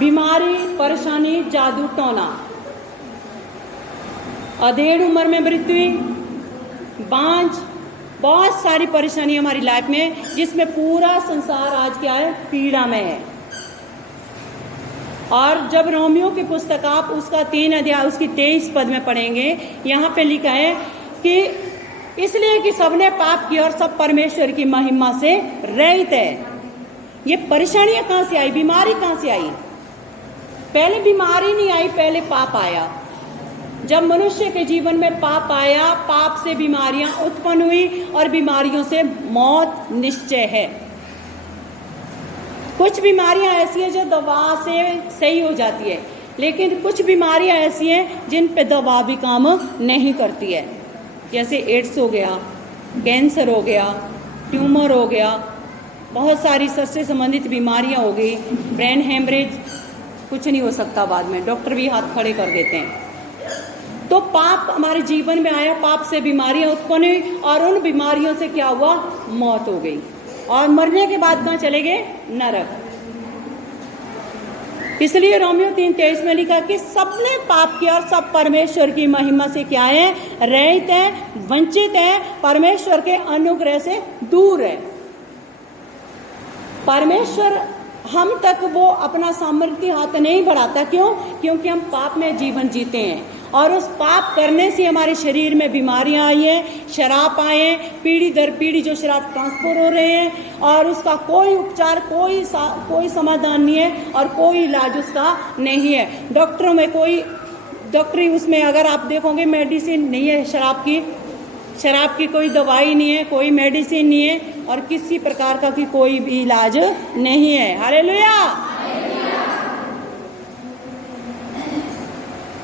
बीमारी, परेशानी, जादू टोना, अधेड़ उम्र में मृत्यु, बांझ, बहुत सारी परेशानी हमारी लाइफ में, जिसमें पूरा संसार आज क्या है, पीड़ा में है। और जब रोमियो की पुस्तक आप उसका 3 अध्याय उसकी 23 पद में पढ़ेंगे, यहाँ पे लिखा है कि इसलिए कि सबने पाप किया और सब परमेश्वर की महिमा से रहित है। ये परेशानियां कहां से आई, बीमारी कहां से आई? पहले बीमारी नहीं आई, पहले पाप आया। जब मनुष्य के जीवन में पाप आया, पाप से बीमारियां उत्पन्न हुई और बीमारियों से मौत निश्चय है। कुछ बीमारियां ऐसी हैं जो दवा से सही हो जाती है, लेकिन कुछ बीमारियां ऐसी हैं जिन पे दवा भी काम नहीं करती है। जैसे एड्स हो गया, कैंसर हो गया, ट्यूमर हो गया, बहुत सारी सर से संबंधित बीमारियां हो गई, ब्रेन हेमरेज, कुछ नहीं हो सकता बाद में, डॉक्टर भी हाथ खड़े कर देते हैं। तो पाप हमारे जीवन में आया, पाप से बीमारियां उत्पन्न हुई और उन बीमारियों से क्या हुआ, मौत हो गई। और मरने के बाद कहां चले गए, नरक। इसलिए रोमियो 3:23 में लिखा कि सबने पाप किया और सब परमेश्वर की महिमा से क्या है, रहित है, वंचित है, परमेश्वर के अनुग्रह से दूर है। परमेश्वर हम तक वो अपना सामर्थ्य हाथ नहीं बढ़ाता। क्यों? क्योंकि हम पाप में जीवन जीते हैं और उस पाप करने से हमारे शरीर में बीमारियां आई हैं, शराब आए हैं, पीढ़ी दर पीढ़ी जो शराब ट्रांसफर हो रहे हैं और उसका कोई उपचार, कोई समाधान नहीं है और कोई इलाज उसका नहीं है। डॉक्टरों में कोई डॉक्टरी उसमें अगर आप देखोगे मेडिसिन नहीं है, शराब की कोई दवाई नहीं है, कोई मेडिसिन नहीं है और किसी प्रकार का की कोई भी इलाज नहीं है। हालेलुया।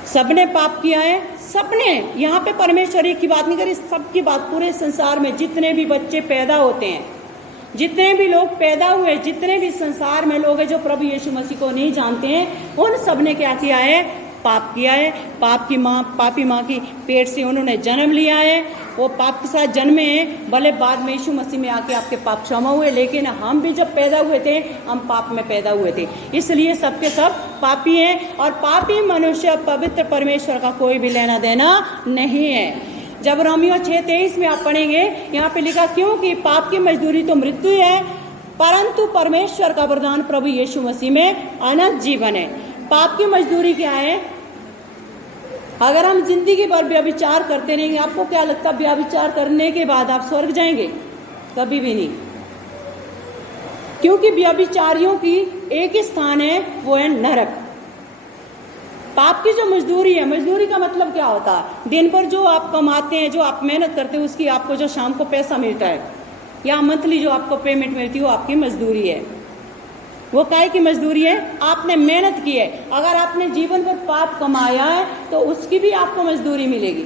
सबने पाप किया है, सबने, यहाँ पे परमेश्वर की बात नहीं करी, सबकी बात, पूरे संसार में जितने भी बच्चे पैदा होते हैं, जितने भी लोग पैदा हुए, जितने भी संसार में लोग हैं जो प्रभु यीशु मसीह को नहीं जानते हैं, उन सबने क्या किया है, पाप किया है। पापी माँ की पेट से उन्होंने जन्म लिया है, वो पाप के साथ जन्मे हैं। भले बाद में यीशु मसीह में आके आपके पाप क्षमा हुए, लेकिन हम भी जब पैदा हुए थे, हम पाप में पैदा हुए थे, इसलिए सबके सब पापी हैं। और पापी मनुष्य पवित्र परमेश्वर का कोई भी लेना देना नहीं है। जब रोमियो 6:23 में आप पढ़ेंगे, यहाँ पे लिखा क्योंकि पाप की मजदूरी तो मृत्यु है, परंतु परमेश्वर का वरदान प्रभु यीशु मसीह में अनंत जीवन है। पाप की मजदूरी क्या है? अगर हम जिंदगी भर व्यभिचार करते रहेंगे, आपको क्या लगता है व्यभिचार करने के बाद आप स्वर्ग जाएंगे? कभी भी नहीं, क्योंकि व्यभिचारियों की एक ही स्थान है, वो है नरक। पाप की जो मजदूरी है, मजदूरी का मतलब क्या होता है? दिन भर जो आप कमाते हैं, जो आप मेहनत करते हैं, उसकी आपको जो शाम को पैसा मिलता है या मंथली जो आपको पेमेंट मिलती है, वो आपकी मजदूरी है। वो काहे की मजदूरी है? आपने मेहनत की है। अगर आपने जीवन भर पाप कमाया है तो उसकी भी आपको मजदूरी मिलेगी।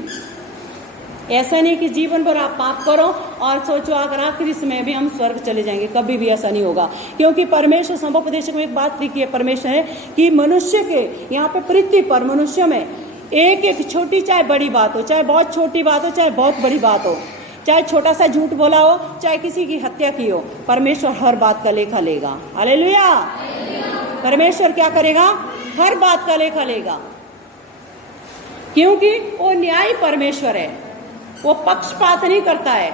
ऐसा नहीं कि जीवन भर आप पाप करो और सोचो अगर आखिरी समय भी हम स्वर्ग चले जाएंगे, कभी भी ऐसा नहीं होगा। क्योंकि परमेश्वर समुपदेशक में एक बात लिखी है परमेश्वर है कि मनुष्य के यहाँ पे पृथ्वी पर मनुष्य में एक एक छोटी, चाहे बड़ी बात हो, चाहे बहुत छोटी बात हो, चाहे बहुत बड़ी बात हो, चाहे छोटा सा झूठ बोला हो, चाहे किसी की हत्या की हो, परमेश्वर हर बात का लेखा लेगा। हालेलुया। परमेश्वर क्या करेगा? हर बात का लेखा लेगा, क्योंकि वो न्यायी परमेश्वर है। वो पक्षपात नहीं करता है।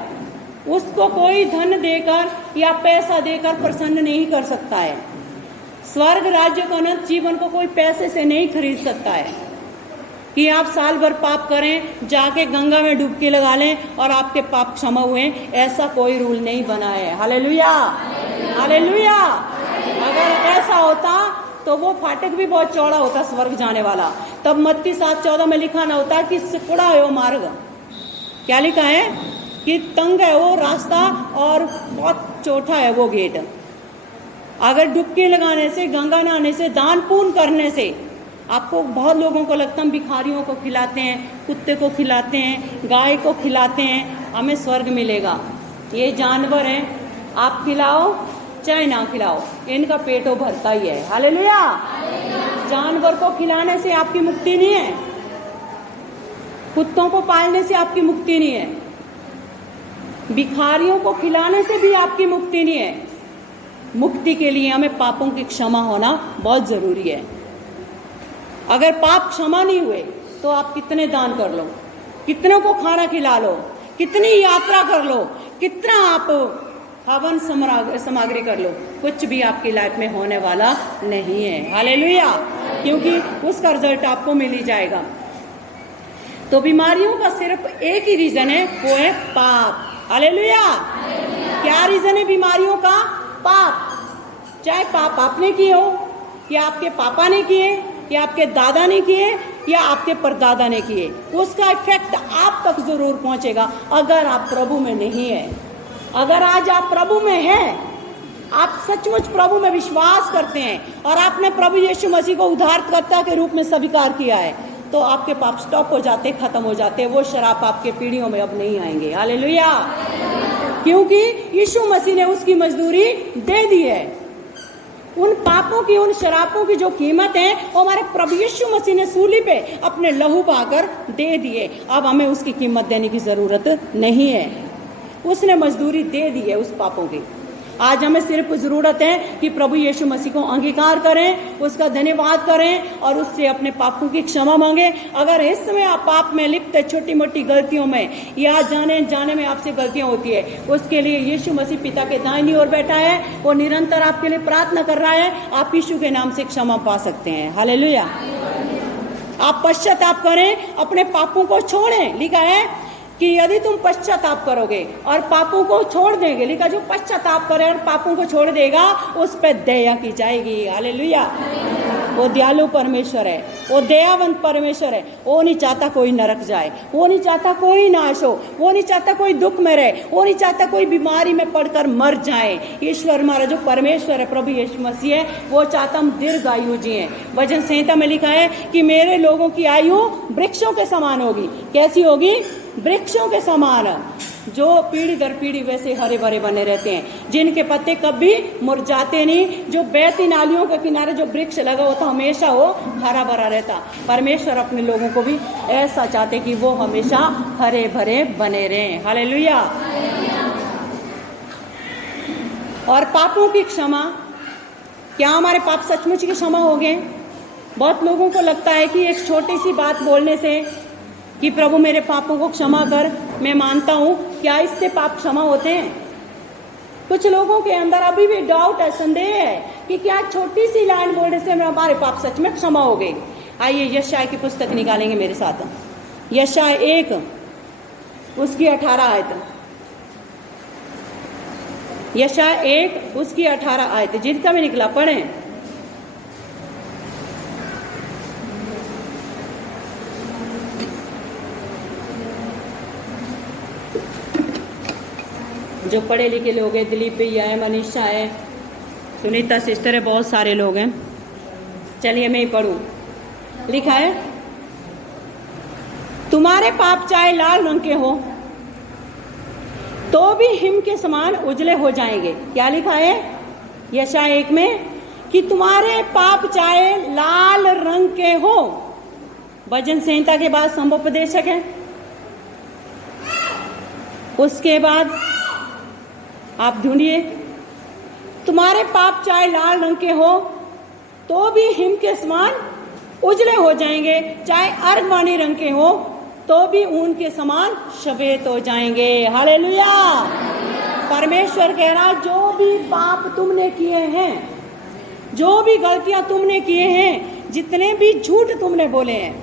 उसको कोई धन देकर या पैसा देकर प्रसन्न नहीं कर सकता है। स्वर्ग राज्य को, अनंत जीवन को कोई पैसे से नहीं खरीद सकता है कि आप साल भर पाप करें, जाके गंगा में डुबकी लगा लें और आपके पाप क्षमा हुए। ऐसा कोई रूल नहीं बना है। Hallelujah, hallelujah. अगर ऐसा होता तो वो फाटक भी बहुत चौड़ा होता स्वर्ग जाने वाला। तब मत्ती 7:14 में लिखा ना होता कि सिकुड़ा है वो मार्ग। क्या लिखा है? कि तंग है वो रास्ता और बहुत चौड़ा है वो गेट। अगर डुबकी लगाने से, गंगा नहाने से, दान पुण्य करने से, आपको बहुत लोगों को लगता है हम भिखारियों को खिलाते हैं, कुत्ते को खिलाते हैं, गाय को खिलाते हैं, हमें स्वर्ग मिलेगा। ये जानवर हैं, आप खिलाओ चाहे ना खिलाओ, इनका पेटो भरता ही है। हालेलुया। जानवर को खिलाने से आपकी मुक्ति नहीं है, कुत्तों को पालने से आपकी मुक्ति नहीं है, भिखारियों को खिलाने से भी आपकी मुक्ति नहीं है। मुक्ति के लिए हमें पापों की क्षमा होना बहुत जरूरी है। अगर पाप क्षमा नहीं हुए तो आप कितने दान कर लो, कितनों को खाना खिला लो, कितनी यात्रा कर लो, कितना आप हवन सामग्री कर लो, कुछ भी आपकी लाइफ में होने वाला नहीं है। हालेलुया, क्योंकि उसका रिजल्ट आपको मिल ही जाएगा। तो बीमारियों का सिर्फ एक ही रीजन है, वो है पाप। हालेलुया। क्या रीजन है बीमारियों का? पाप। चाहे पाप आपने किए हो, या आपके पापा ने किए, या आपके दादा ने किए, या आपके परदादा ने किए, उसका इफेक्ट आप तक जरूर पहुंचेगा अगर आप प्रभु में नहीं है। अगर आज आप प्रभु में हैं, आप सचमुच प्रभु में विश्वास करते हैं और आपने प्रभु यीशु मसीह को उद्धारकर्ता के रूप में स्वीकार किया है, तो आपके पाप स्टॉप हो जाते, खत्म हो जाते। वो शराब आपके पीढ़ियों में अब नहीं आएंगे। हालेलुया, क्योंकि यीशु मसीह ने उसकी मजदूरी दे दी है। उन पापों की, उन शराबों की जो कीमत है, वो हमारे प्रभु यीशु मसीह ने सूली पे अपने लहू बहाकर दे दिए। अब हमें उसकी कीमत देने की जरूरत नहीं है, उसने मजदूरी दे दी है उस पापों की। आज हमें सिर्फ जरूरत है कि प्रभु यीशु मसीह को अंगीकार करें, उसका धन्यवाद करें और उससे अपने पापों की क्षमा मांगे। अगर इस समय आप पाप में लिप्त है, छोटी मोटी गलतियों में या जाने में आपसे गलतियां होती है, उसके लिए यीशु मसीह पिता के दाहिनी ओर बैठा है, वो निरंतर आपके लिए प्रार्थना कर रहा है। आप यीशु के नाम से क्षमा पा सकते हैं। हालेलुया। आप पश्चाताप करें, अपने पापों को छोड़ें। लिखा है कि यदि तुम पश्चाताप करोगे और पापों को छोड़ देंगे, लिखा जो पश्चाताप करे और पापों को छोड़ देगा उस पर दया की जाएगी। हालेलुया। वो दयालु परमेश्वर है, वो दयावंत परमेश्वर है। वो नहीं चाहता कोई नरक जाए, वो नहीं चाहता कोई नाश हो, वो नहीं चाहता कोई दुख में रहे, वो नहीं चाहता कोई बीमारी में पड़कर मर जाए। ईश्वर हमारा जो परमेश्वर है, प्रभु यीशु मसीह है, वो चाहता हम दीर्घ आयु जिए। भजन संहिता में लिखा है कि मेरे लोगों की आयु वृक्षों के समान होगी। कैसी होगी? वृक्षों के समान, जो पीढ़ी दर पीढ़ी वैसे हरे भरे बने रहते हैं, जिनके पत्ते कभी मुरझाते नहीं, जो बहती नालियों के किनारे जो वृक्ष लगा होता हमेशा वो हरा भरा रहता। परमेश्वर अपने लोगों को भी ऐसा चाहते कि वो हमेशा हरे भरे बने रहें। हालेलुया। और पापों की क्षमा, क्या हमारे पाप सचमुच की क्षमा हो गए? बहुत लोगों को लगता है कि एक छोटी सी बात बोलने से कि प्रभु मेरे पापों को क्षमा कर, मैं मानता हूं, क्या इससे पाप क्षमा होते हैं? कुछ लोगों के अंदर अभी भी डाउट है, संदेह है कि क्या छोटी सी लाइन बोलने से हमारे पाप सच में क्षमा हो गए। आइए यशायाह की पुस्तक निकालेंगे मेरे साथ। यशायाह 1 उसकी 18 आयत। यशायाह 1 उसकी 18 आयत, जिनका भी निकला पढ़ें। जो पढ़े लिखे लोग हैं, दिलीप भैया है, मनीषा है, सुनीता सिस्टर है, बहुत सारे लोग हैं। चलिए मैं ही पढ़ूं। लिखा है, तुम्हारे पाप चाहे लाल रंग के हो तो भी हिम के समान उजले हो जाएंगे। क्या लिखा है यशायाह 1 में? कि तुम्हारे पाप चाहे लाल रंग के हो। भजन संहिता के बाद संभोपदेशक है, उसके बाद आप ढूंढिए, तुम्हारे पाप चाहे लाल रंग के हो तो भी हिम के समान उजले हो जाएंगे, चाहे अर्धवाणी रंग के हो तो भी ऊन के समान श्वेत हो जाएंगे। हालेलुया। परमेश्वर कह रहा, जो भी पाप तुमने किए हैं, जो भी गलतियां तुमने किए हैं, जितने भी झूठ तुमने बोले हैं,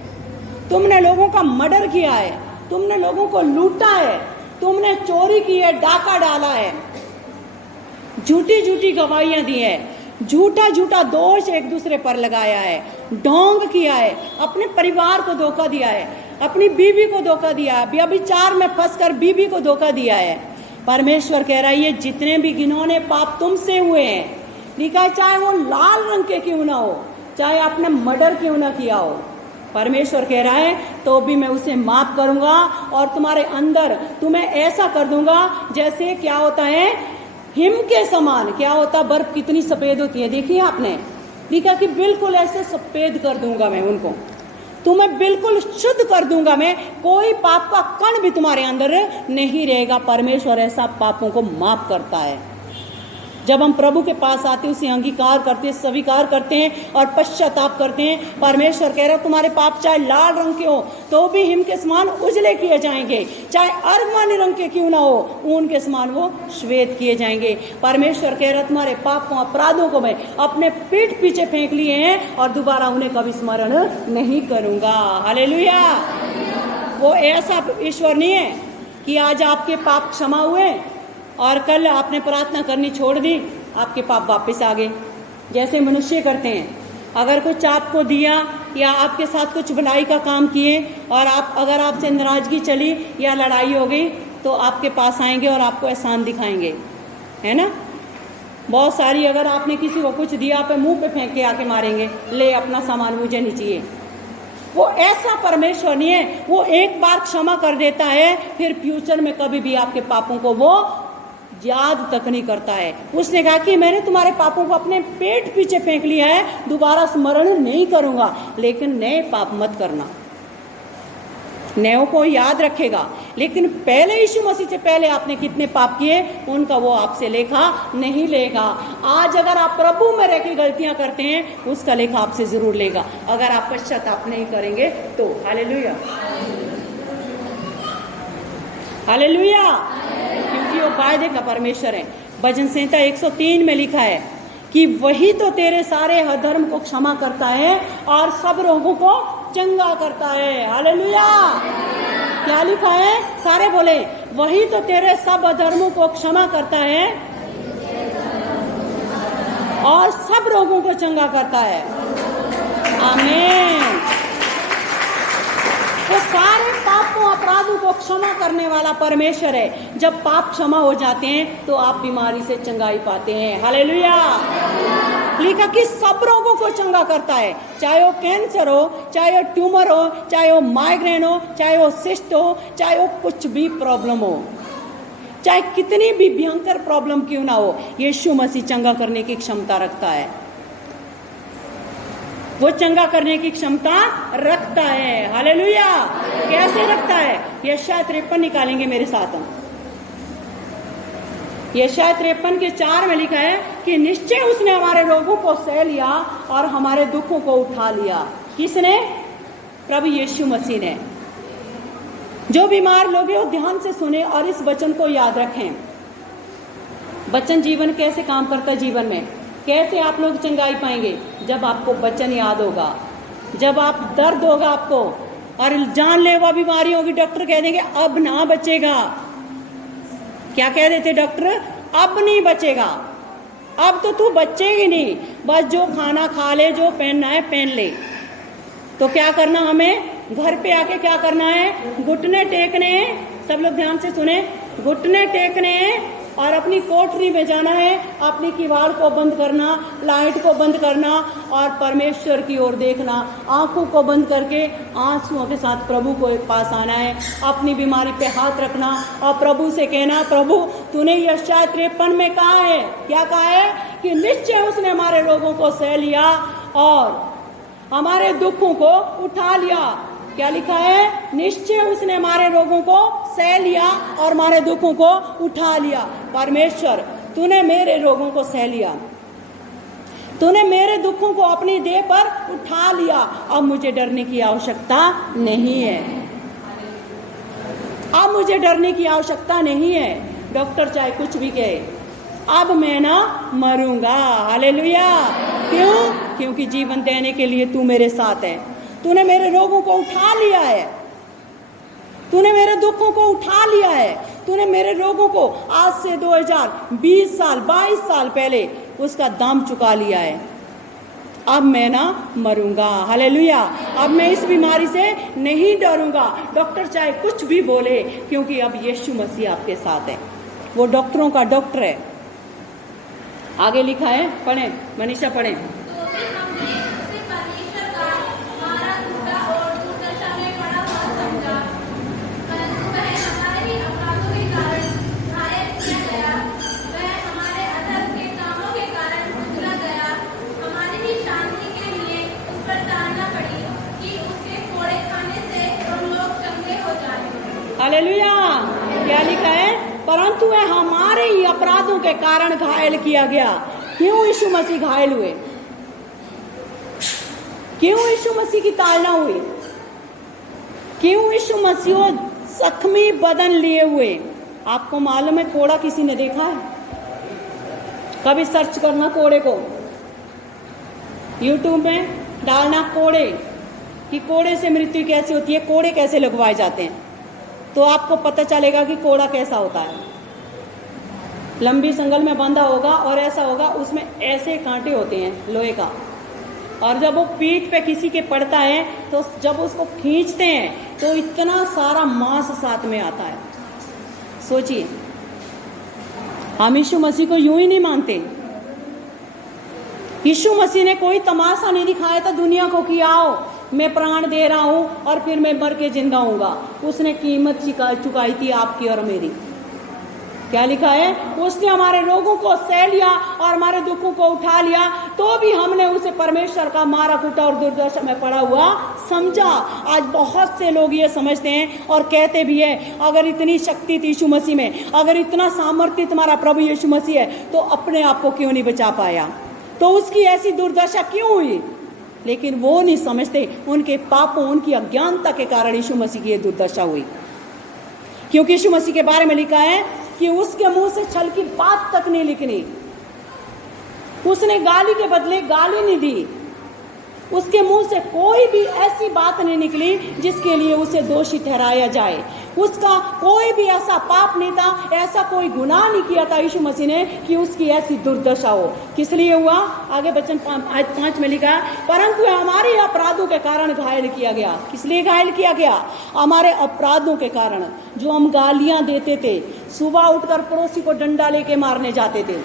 तुमने लोगों का मर्डर किया है, तुमने लोगों को लूटा है, तुमने चोरी की है, डाका डाला है, झूठी झूठी गवाहियां दी है, झूठा झूठा दोष एक दूसरे पर लगाया है, ढोंग किया है, अपने परिवार को धोखा दिया है, अपनी बीवी को धोखा दिया है, व्यभिचार में फंसकर बीवी को धोखा दिया है। परमेश्वर कह रहा है, ये जितने भी घिनौने पाप तुमसे हुए हैं, लिखा चाहे वो लाल रंग के क्यों ना हो, चाहे आपने मर्डर क्यों ना किया हो, परमेश्वर कह रहा है तो भी मैं उसे माफ करूंगा और तुम्हारे अंदर तुम्हें ऐसा कर दूंगा जैसे क्या होता है हिम के समान। क्या होता, बर्फ कितनी सफेद होती है, देखिए आपने, लिखा कि बिल्कुल ऐसे सफेद कर दूंगा मैं उनको, तुम्हें बिल्कुल शुद्ध कर दूंगा मैं, कोई पाप का कण भी तुम्हारे अंदर नहीं रहेगा। परमेश्वर ऐसा पापों को माफ करता है। जब हम प्रभु के पास आते हैं, उसे अंगीकार करते हैं, स्वीकार करते हैं और पश्चाताप करते हैं, परमेश्वर कह रहा है तुम्हारे पाप चाहे लाल रंग के हो तो भी हिम के समान उजले किए जाएंगे, चाहे अर्गवानी रंग के क्यों ना हो ऊन के समान वो श्वेत किए जाएंगे। परमेश्वर कह रहा है तुम्हारे पापों अपराधों को मैं अपने पीठ पीछे फेंक लिए हैं और दोबारा उन्हें कभी स्मरण नहीं करूंगा। हालेलुया। वो ऐसा ईश्वर नहीं है कि आज आपके पाप क्षमा हुए और कल आपने प्रार्थना करनी छोड़ दी, आपके पाप वापस आ गए, जैसे मनुष्य करते हैं। अगर कुछ आपको दिया या आपके साथ कुछ भलाई का काम किए और अगर आपसे नाराजगी चली या लड़ाई हो गई तो आपके पास आएंगे और आपको एहसान दिखाएंगे, है ना। बहुत सारी अगर आपने किसी को कुछ दिया आप मुंह पे फेंक के आके मारेंगे, ले अपना सामान मुझे नहीं चाहिए। वो ऐसा परमेश्वर नहीं है, वो एक बार क्षमा कर देता है, फिर फ्यूचर में कभी भी आपके पापों को वो याद तक नहीं करता है। उसने कहा कि मैंने तुम्हारे पापों को अपने पेट पीछे फेंक लिया है, दोबारा स्मरण नहीं करूंगा, लेकिन नए पाप मत करना। नयों को याद रखेगा, लेकिन पहले यीशु मसीह से पहले आपने कितने पाप किए उनका वो आपसे लेखा नहीं लेगा। आज अगर आप प्रभु में रह के गलतियां करते हैं उसका लेखा आपसे जरूर लेगा, अगर आप पश्चाताप नहीं करेंगे तो। Hallelujah, hallelujah. क्योंकि वो वायदे का परमेश्वर है। भजन संहिता 103 में लिखा है कि वही तो तेरे सारे अधर्म को क्षमा करता है और सब रोगों को चंगा करता है। हालेलुया। क्या लिखा है? सारे बोले, वही तो तेरे सब अधर्मों को क्षमा करता है और सब रोगों को चंगा करता है। आमीन। वो सारे पापों अपराधों को क्षमा करने वाला परमेश्वर है। जब पाप क्षमा हो जाते हैं तो आप बीमारी से चंगाई पाते हैं। हालेलुया। लिखा कि सब रोगों को चंगा करता है, चाहे वो कैंसर हो, चाहे वो ट्यूमर हो, चाहे वो माइग्रेन हो, चाहे वो सिस्ट हो, चाहे वो कुछ भी प्रॉब्लम हो, चाहे कितनी भी भयंकर प्रॉब्लम क्यों ना हो, यीशु मसीह चंगा करने की क्षमता रखता है। वो चंगा करने की क्षमता रखता है। हालेलुया। कैसे रखता है? यशायाह 53 निकालेंगे मेरे साथ। यशायाह 53 के 4 में लिखा है कि निश्चय उसने हमारे रोगों को सह लिया और हमारे दुखों को उठा लिया। किसने? प्रभु यीशु मसीह ने। जो बीमार लोग हैं वो ध्यान से सुने और इस वचन को याद रखें। वचन जीवन कैसे काम करता है जीवन में, कैसे आप लोग चंगाई पाएंगे? जब आपको वचन याद होगा, जब आप दर्द होगा आपको और जानलेवा बीमारी होगी, डॉक्टर कह देंगे अब ना बचेगा। क्या कह देते डॉक्टर? अब नहीं बचेगा, अब तो तू बचेगी नहीं, बस जो खाना खा ले, जो पहनना है पहन ले। तो क्या करना हमें? घर पे आके क्या करना है? घुटने टेकने हैं। सब लोग ध्यान से सुने, घुटने टेकने हैं और अपनी कोठरी में जाना है, अपनी किवाड़ को बंद करना, लाइट को बंद करना और परमेश्वर की ओर देखना। आंखों को बंद करके आंसुओं के साथ प्रभु को पास आना है, अपनी बीमारी पे हाथ रखना और प्रभु से कहना, प्रभु तूने यशायाह 53 में कहा है, क्या कहा है? कि निश्चय उसने हमारे रोगों को सह लिया और हमारे दुखों को उठा लिया। क्या लिखा है? निश्चय उसने हमारे रोगों को सह लिया और हमारे दुखों को उठा लिया। परमेश्वर तूने मेरे रोगों को सह लिया, तूने मेरे दुखों को अपनी देह पर उठा लिया, अब मुझे डरने की आवश्यकता नहीं है। अब मुझे डरने की आवश्यकता नहीं है। डॉक्टर चाहे कुछ भी कहे, अब मैं ना मरूंगा। हालेलुया। क्यों? क्योंकि जीवन देने के लिए तू मेरे साथ है। तूने मेरे रोगों को उठा लिया है, तूने मेरे दुखों को उठा लिया है, तूने मेरे रोगों को आज से 2020 साल 22 साल पहले उसका दाम चुका लिया है। अब मैं ना मरूंगा। हालेलुया। अब मैं इस बीमारी से नहीं डरूंगा, डॉक्टर चाहे कुछ भी बोले, क्योंकि अब यीशु मसीह आपके साथ है। वो डॉक्टरों का डॉक्टर है। आगे लिखा है, पढ़ें मनीषा, पढ़ें। हालेलुया। क्या लिखा है? परंतु वह हमारे ही अपराधों के कारण घायल किया गया। क्यों यीशु मसीह घायल हुए? क्यों यीशु मसीह की ताड़ना हुई? क्यों यीशु मसीह जख्मी बदन लिए हुए? आपको मालूम है कोड़ा किसी ने देखा है? कभी सर्च करना कोड़े को, यूट्यूब में डालना कोड़े कि कोड़े से मृत्यु कैसे होती है, कोड़े कैसे लगवाए जाते हैं, तो आपको पता चलेगा कि कोड़ा कैसा होता है। लंबी संगल में बंधा होगा और ऐसा होगा, उसमें ऐसे कांटे होते हैं लोहे का, और जब वो पीठ पे किसी के पड़ता है तो जब उसको खींचते हैं तो इतना सारा मांस साथ में आता है। सोचिए, हम यीशु मसीह को यूं ही नहीं मानते। यीशु मसीह ने कोई तमाशा नहीं दिखाया था दुनिया को कि आओ मैं प्राण दे रहा हूं और फिर मैं मर के जिंदा होऊंगा। उसने कीमत चुकाई थी आपकी और मेरी। क्या लिखा है? उसने हमारे रोगों को सह लिया और हमारे दुखों को उठा लिया, तो भी हमने उसे परमेश्वर का मारा कूटा और दुर्दशा में पड़ा हुआ समझा। आज बहुत से लोग ये समझते हैं और कहते भी है, अगर इतनी शक्ति थी यीशु मसीह में, अगर इतना सामर्थ्य तुम्हारा प्रभु यीशु मसीह है, तो अपने आप को क्यों नहीं बचा पाया? तो उसकी ऐसी दुर्दशा क्यों हुई? लेकिन वो नहीं समझते, उनके पापों, उनकी अज्ञानता के कारण यीशु मसीह की ये दुर्दशा हुई। क्योंकि यीशु मसीह के बारे में लिखा है कि उसके मुंह से छल की बात तक नहीं निकली। उसने गाली के बदले गाली नहीं दी। उसके मुंह से कोई भी ऐसी बात नहीं निकली जिसके लिए उसे दोषी ठहराया जाए। उसका कोई भी ऐसा पाप नहीं था, ऐसा कोई गुनाह नहीं किया था यीशु मसीह ने कि उसकी ऐसी दुर्दशा हो। किस लिए हुआ? आगे वचन 5 में लिखा, परंतु हमारे अपराधों के कारण घायल किया गया। किस लिए घायल किया गया? हमारे अपराधों के कारण। जो हम गालियां देते थे, सुबह उठकर पड़ोसी को डंडा लेके मारने जाते थे,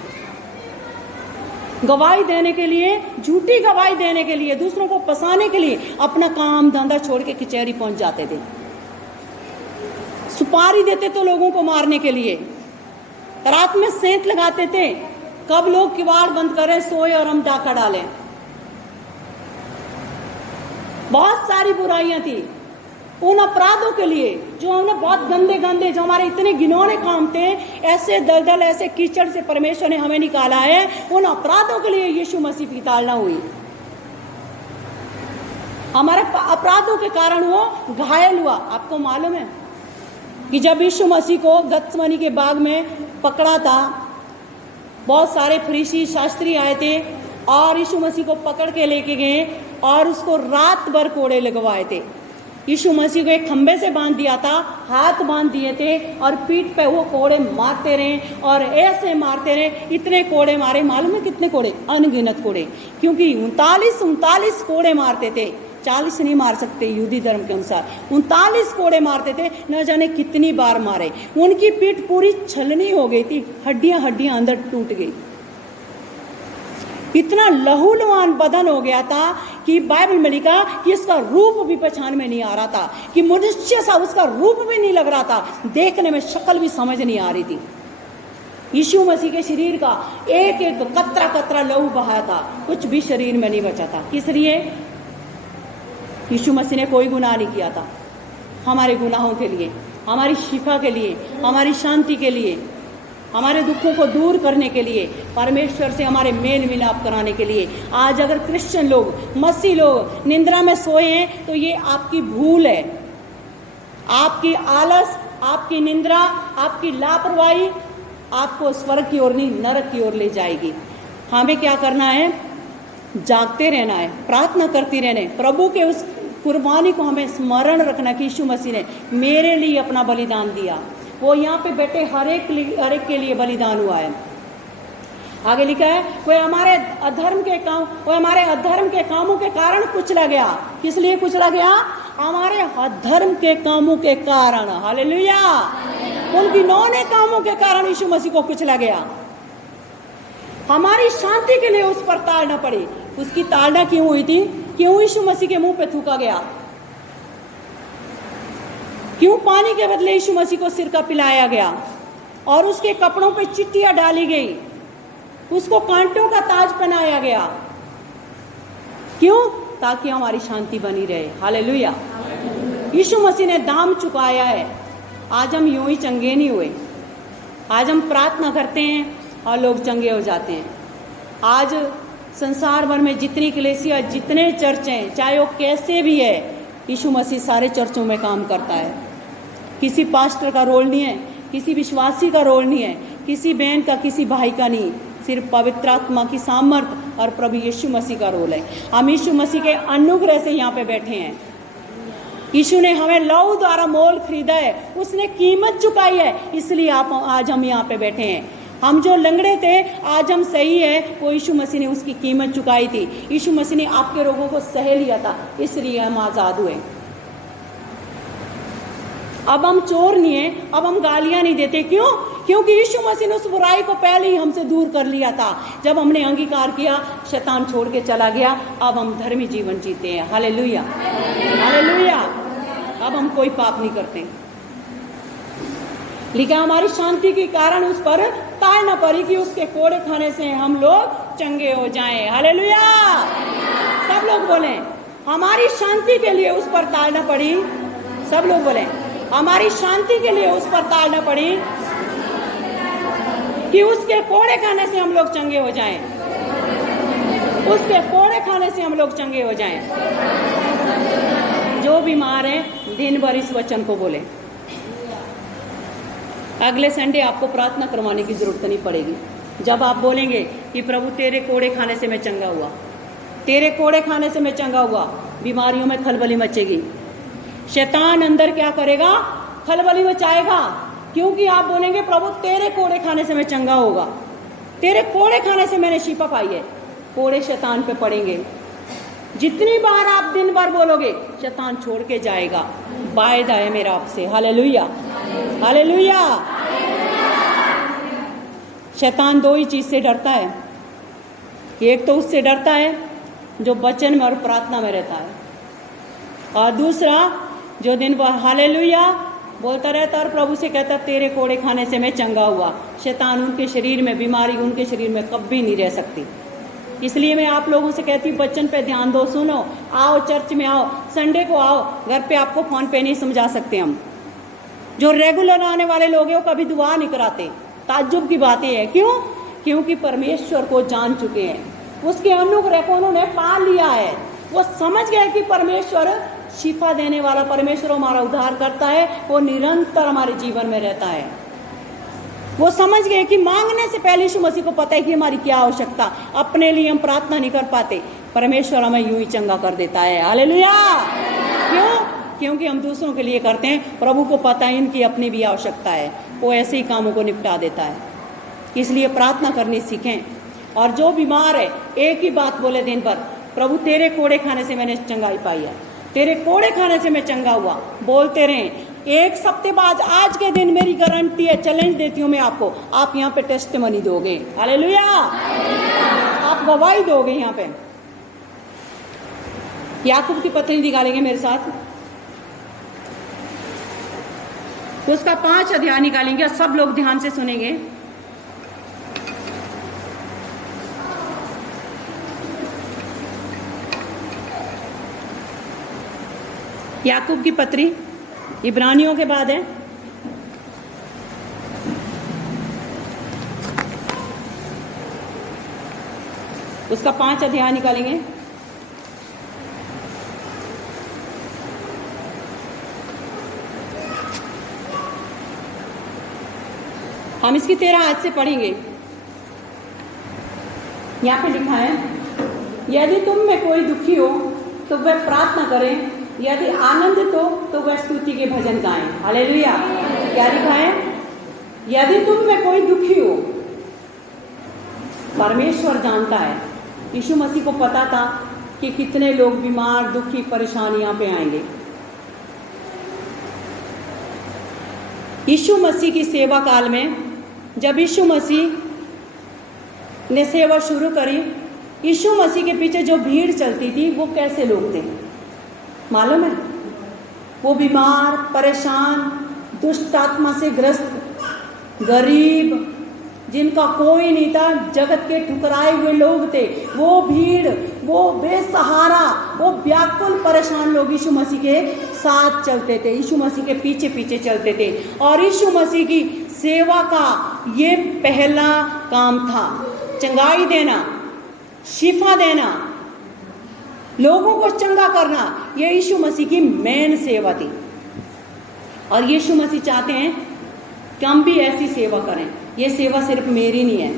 गवाही देने के लिए, झूठी गवाही देने के लिए, दूसरों को फंसाने के लिए अपना काम धंधा छोड़ के कचहरी पहुंच जाते थे, सुपारी देते तो लोगों को मारने के लिए, रात में सेंध लगाते थे कब लोग किवाड़ बंद करें, सोए और हम डाका डालें। बहुत सारी बुराइयां थी। उन अपराधों के लिए जो हमने बहुत गंदे गंदे, जो हमारे इतने घिनौने काम थे, ऐसे दलदल, ऐसे कीचड़ से परमेश्वर ने हमें निकाला है, उन अपराधों के लिए यीशु मसीह की ताड़ना हुई। हमारे अपराधों के कारण वो घायल हुआ। आपको मालूम है कि जब यीशु मसीह को गत्समनी के बाग में पकड़ा था, बहुत सारे फरीसी शास्त्री आए थे और यीशु मसीह को पकड़ के लेके गए और उसको रात भर कोड़े लगवाए थे। यीशु मसीह को एक खंबे से बांध दिया था, हाथ बांध दिए थे और पीठ पे वो कोड़े मारते रहे और ऐसे मारते रहे। इतने कोड़े मारे, मालूम है कितने कोड़े? अनगिनत कोड़े। क्योंकि 39 कोड़े मारते थे। 40 नहीं मार सकते यहूदी धर्म के अनुसार, 39 कोड़े मारते थे। न जाने कितनी बार मारे। उनकी पीठ पूरी छलनी हो गई थी, हड्डियां हड्डियां अंदर टूट गई। इतना लहूलुहान बदन हो गया था कि बाइबल में लिखा कि इसका रूप भी पहचान में नहीं आ रहा था, कि मनुष्य सा उसका रूप भी नहीं लग रहा था, देखने में शक्ल भी समझ नहीं आ रही थी। यीशु मसीह के शरीर का एक एक कतरा कतरा लहू बहाया था, कुछ भी शरीर में नहीं बचा था। किस लिए? यीशु मसीह ने कोई गुनाह नहीं किया था। हमारे गुनाहों के लिए, हमारी शिफा के लिए, हमारी शांति के लिए, हमारे दुखों को दूर करने के लिए, परमेश्वर से हमारे मेल मिलाप कराने के लिए। आज अगर क्रिश्चियन लोग, मसीह लोग निंद्रा में सोए हैं तो ये आपकी भूल है, आपकी आलस, आपकी निंद्रा, आपकी लापरवाही आपको स्वर्ग की ओर नहीं नरक की ओर ले जाएगी। हमें क्या करना है? जागते रहना है, प्रार्थना करती रहने, प्रभु के उस कुर्बानी को हमें स्मरण रखना कि यीशु मसीह ने मेरे लिए अपना बलिदान दिया। वो यहाँ पे बैठे हर एक के लिए बलिदान हुआ है। आगे लिखा है, वो हमारे अधर्म के कामों के कारण कुचला गया। किस लिए कुचला गया? हमारे अधर्म के कामों के कारण। हालेलुया। उन घिनौने कामों के कारण यीशु मसीह को कुचला गया। हमारी शांति के लिए उस पर ताड़ना पड़ी। उसकी ताड़ना क्यों हुई थी? क्यों यीशु मसीह के मुंह पे थूका गया? क्यों पानी के बदले यीशु मसीह को सिरका पिलाया गया और उसके कपड़ों पे चिट्टियां डाली गई, उसको कांटों का ताज पहनाया गया? क्यों? ताकि हमारी शांति बनी रहे। हालेलुया। यीशु मसीह ने दाम चुकाया है। आज हम यूं ही चंगे नहीं हुए। आज हम प्रार्थना करते हैं और लोग चंगे हो जाते हैं। आज संसार भर में जितनी कलीसिया, जितने चर्च हैं, चाहे वो कैसे भी है, यीशु मसीह सारे चर्चों में काम करता है। किसी पास्टर का रोल नहीं है, किसी विश्वासी का रोल नहीं है, किसी बहन का, किसी भाई का नहीं, सिर्फ पवित्र आत्मा की सामर्थ और प्रभु यीशु मसीह का रोल है। हम यीशु मसीह के अनुग्रह से यहाँ पे बैठे हैं। यीशु ने हमें लहू द्वारा मोल खरीदा है, उसने कीमत चुकाई है, इसलिए आज हम यहाँ पे बैठे हैं। हम जो लंगड़े थे आज हम सही है, वो यीशु मसीह ने उसकी कीमत चुकाई थी। यीशु मसीह ने आपके रोगों को सह लिया था, इसलिए हम आज़ाद हुए। अब हम चोर नहीं है, अब हम गालियां नहीं देते। क्यों? क्योंकि यीशु मसीह ने उस बुराई को पहले ही हमसे दूर कर लिया था। जब हमने अंगीकार किया, शैतान छोड़ के चला गया। अब हम धर्मी जीवन जीते हैं। Hallelujah, hallelujah. अब हम कोई पाप नहीं करते। लेकिन हमारी शांति के कारण उस पर ताड़ न पड़ी कि उसके कोड़े खाने से हम लोग चंगे हो जाएं। हालेलुया। सब लोग बोले हमारी शांति के लिए उस पर ताड़ न पड़ी। सब लोग बोले हमारी शांति के लिए उस पर ताड़ न पड़ी कि उसके कोड़े खाने से हम लोग चंगे हो जाएं। उसके कोड़े खाने से हम लोग चंगे हो जाएं। जो बीमार हैं दिन भर इस वचन को बोले। अगले संडे आपको प्रार्थना करवाने की जरूरत नहीं पड़ेगी। जब आप बोलेंगे कि प्रभु तेरे कोड़े खाने से मैं चंगा हुआ, तेरे कोड़े खाने से मैं चंगा हुआ, बीमारियों में खलबली मचेगी। शैतान अंदर क्या करेगा? खलबली मचाएगा। क्योंकि आप बोलेंगे प्रभु तेरे कोड़े खाने से मैं चंगा होगा, तेरे कोड़े खाने से मैंने शिफा पाई है। कोड़े शैतान पे पड़ेंगे। जितनी बार आप दिन भर बोलोगे, शैतान छोड़ के जाएगा। वायदा है मेरा आपसे। Hallelujah, hallelujah. शैतान दो ही चीज से डरता है। एक तो उससे डरता है जो वचन में और प्रार्थना में रहता है, और दूसरा जो दिन भर हालेलुया बोलता रहता और प्रभु से कहता तेरे कोड़े खाने से मैं चंगा हुआ। शैतान उनके शरीर में, बीमारी उनके शरीर में कभी नहीं रह सकती। इसलिए मैं आप लोगों से कहती हूँ वचन पे ध्यान दो, सुनो, आओ चर्च में आओ, संडे को आओ। घर पे आपको फोन पे नहीं समझा सकते हम। जो रेगुलर आने वाले लोग हैं वो कभी दुआ नहीं कराते। ताज्जुब की बातें हैं। क्यों? क्योंकि परमेश्वर को जान चुके हैं, उसके अनुग्रह को उन्होंने पा लिया है। वो समझ गए कि परमेश्वर शिफा देने वाला, परमेश्वर हमारा उद्धार करता है, वो निरंतर हमारे जीवन में रहता है। वो समझ गए कि मांगने से पहले यीशु मसीह को पता है कि हमारी क्या आवश्यकता। अपने लिए हम प्रार्थना नहीं कर पाते, परमेश्वर हमें यूं ही चंगा कर देता है। हालेलुया। क्यों? क्योंकि हम दूसरों के लिए करते हैं। प्रभु को पता है इनकी अपनी भी आवश्यकता है, वो ऐसे ही कामों को निपटा देता है। इसलिए प्रार्थना करनी सीखें। और जो बीमार है एक ही बात बोले दिन भर, प्रभु तेरे कोड़े खाने से मैंने चंगाई पाई है, तेरे कोड़े खाने से मैं चंगा हुआ। बोलते रहें। एक सप्ताह बाद आज के दिन मेरी गारंटी है, चैलेंज देती हूँ मैं आपको, आप यहाँ पे टेस्टिमनी दोगे। हालेलुया। आप गवाही दोगे यहाँ पे। याकूब की पत्री निकालेंगे मेरे साथ, उसका 5 अध्याय निकालेंगे। सब लोग ध्यान से सुनेंगे। याकूब की पत्री इब्रानियों के बाद है। उसका 5 अध्याय निकालेंगे। हम इसकी 13 आयत से पढ़ेंगे। यहाँ पे लिखा है, यदि तुम में कोई दुखी हो तो वह प्रार्थना करे, यदि आनंदित हो तो वह स्तुति के भजन गाएं। हालेलुया। क्या लिखा है? यदि तुम में कोई दुखी हो, परमेश्वर जानता है। यीशु मसीह को पता था कि कितने लोग बीमार, दुखी, परेशानियां पे आएंगे। यीशु मसीह की सेवा काल में जब यीशु मसीह ने सेवा शुरू करी, यीशु मसीह के पीछे जो भीड़ चलती थी वो कैसे लोग थे मालूम है? वो बीमार, परेशान, दुष्ट आत्मा से ग्रस्त, गरीब, जिनका कोई नहीं था, जगत के ठुकराए हुए लोग थे। वो भीड़, वो बेसहारा, वो व्याकुल परेशान लोग यीशु मसीह के साथ चलते थे, यीशु मसीह के पीछे पीछे चलते थे। और यीशु मसीह की सेवा का ये पहला काम था। चंगाई देना, शिफा देना, लोगों को चंगा करना, ये यीशु मसीह की मेन सेवा थी। और यीशु मसीह चाहते हैं कि हम भी ऐसी सेवा करें। ये सेवा सिर्फ मेरी नहीं है,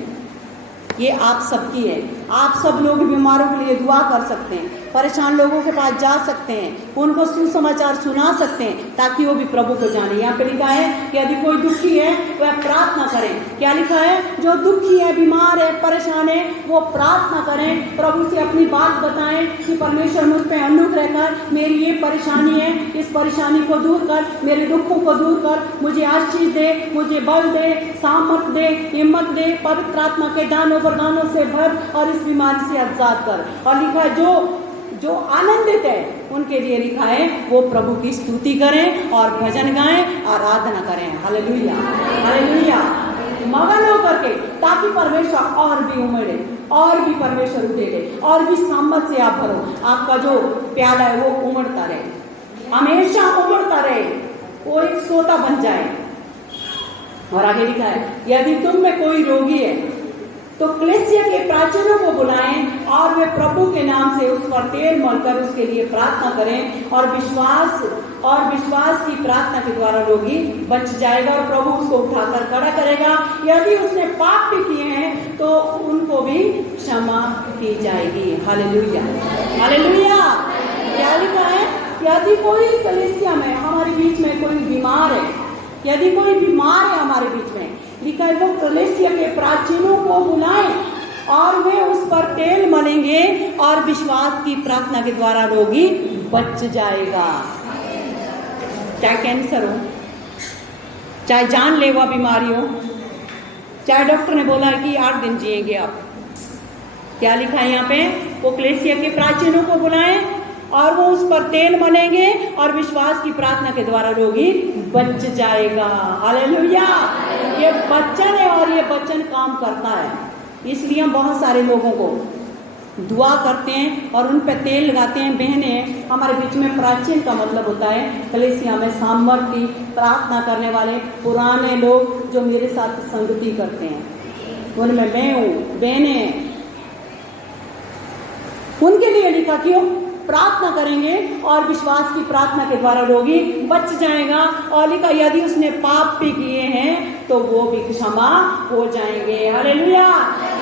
ये आप सबकी है। आप सब लोग बीमारों के लिए दुआ कर सकते हैं, परेशान लोगों के पास जा सकते हैं, उनको सुसमाचार सुना सकते हैं ताकि वो भी प्रभु को जाने। यहाँ पे लिखा है कि यदि कोई दुखी है वह प्रार्थना करें। क्या लिखा है? जो दुखी है, बीमार है, परेशान है, वो प्रार्थना करें, प्रभु से अपनी बात बताएं कि परमेश्वर मुझ पर अनुग्रह कर, मेरी ये परेशानी है, इस परेशानी को दूर कर, मेरे दुखों को दूर कर, मुझे आशीष दे, मुझे बल दे, सामर्थ दे, हिम्मत दे, पवित्र आत्मा के दानों वरदानों से भर और इस बीमारी से आजाद कर। और लिखा है जो आनंदित है उनके लिए लिखा है वो प्रभु की स्तुति करें और भजन गाएं, आराधना करें। हालेलुया, हालेलुया, मगन होकर के, ताकि परमेश्वर और भी उमड़े, और भी परमेश्वर उठे, और भी सामर्थ से आप भरो। आपका जो प्याला है वो उमड़ता रहे, हमेशा उमड़ता रहे, वो एक सोता बन जाए। और आगे लिखा है यदि तुम में कोई रोगी है तो कलीसिया के प्राचीनों को बुलाएं और वे प्रभु के नाम से उस पर तेल मलकर उसके लिए प्रार्थना करें, और विश्वास की प्रार्थना के द्वारा रोगी बच जाएगा और प्रभु उसको उठाकर खड़ा करेगा। यदि उसने पाप भी किए हैं तो उनको भी क्षमा की जाएगी। Hallelujah, hallelujah. क्या लिखा है? यदि कोई कलीसिया में हमारे बीच में कोई बीमार है, यदि कोई बीमार है हमारे बीच में, लिखा है वो कलीसिया के प्राचीनों को बुलाएं और वे उस पर तेल मलेंगे और विश्वास की प्रार्थना के द्वारा रोगी बच जाएगा। चाहे कैंसर हो, चाहे जानलेवा बीमारी हो, चाहे डॉक्टर ने बोला कि 8 दिन जिएंगे आप। क्या लिखा है यहाँ पे? वो कलीसिया के प्राचीनों को बुलाएं और वो उस पर तेल मलेंगे और विश्वास की प्रार्थना के द्वारा रोगी बच जाएगा। हालेलुया। ये वचन है और ये वचन काम करता है। इसलिए हम बहुत सारे लोगों को दुआ करते हैं और उन पे तेल लगाते हैं। बहनें, हमारे बीच में प्राचीन का मतलब होता है कलीसिया में सामर्थ्य प्रार्थना करने वाले पुराने लोग जो मेरे साथ संगति करते हैं, उनमें मैं हूँ। बहनें, उनके लिए लिखा क्यों? प्रार्थना करेंगे और विश्वास की प्रार्थना के द्वारा रोगी बच जाएगा। और लिखा यदि उसने पाप भी किए हैं तो वो भी क्षमा हो जाएंगे। हालेलुया।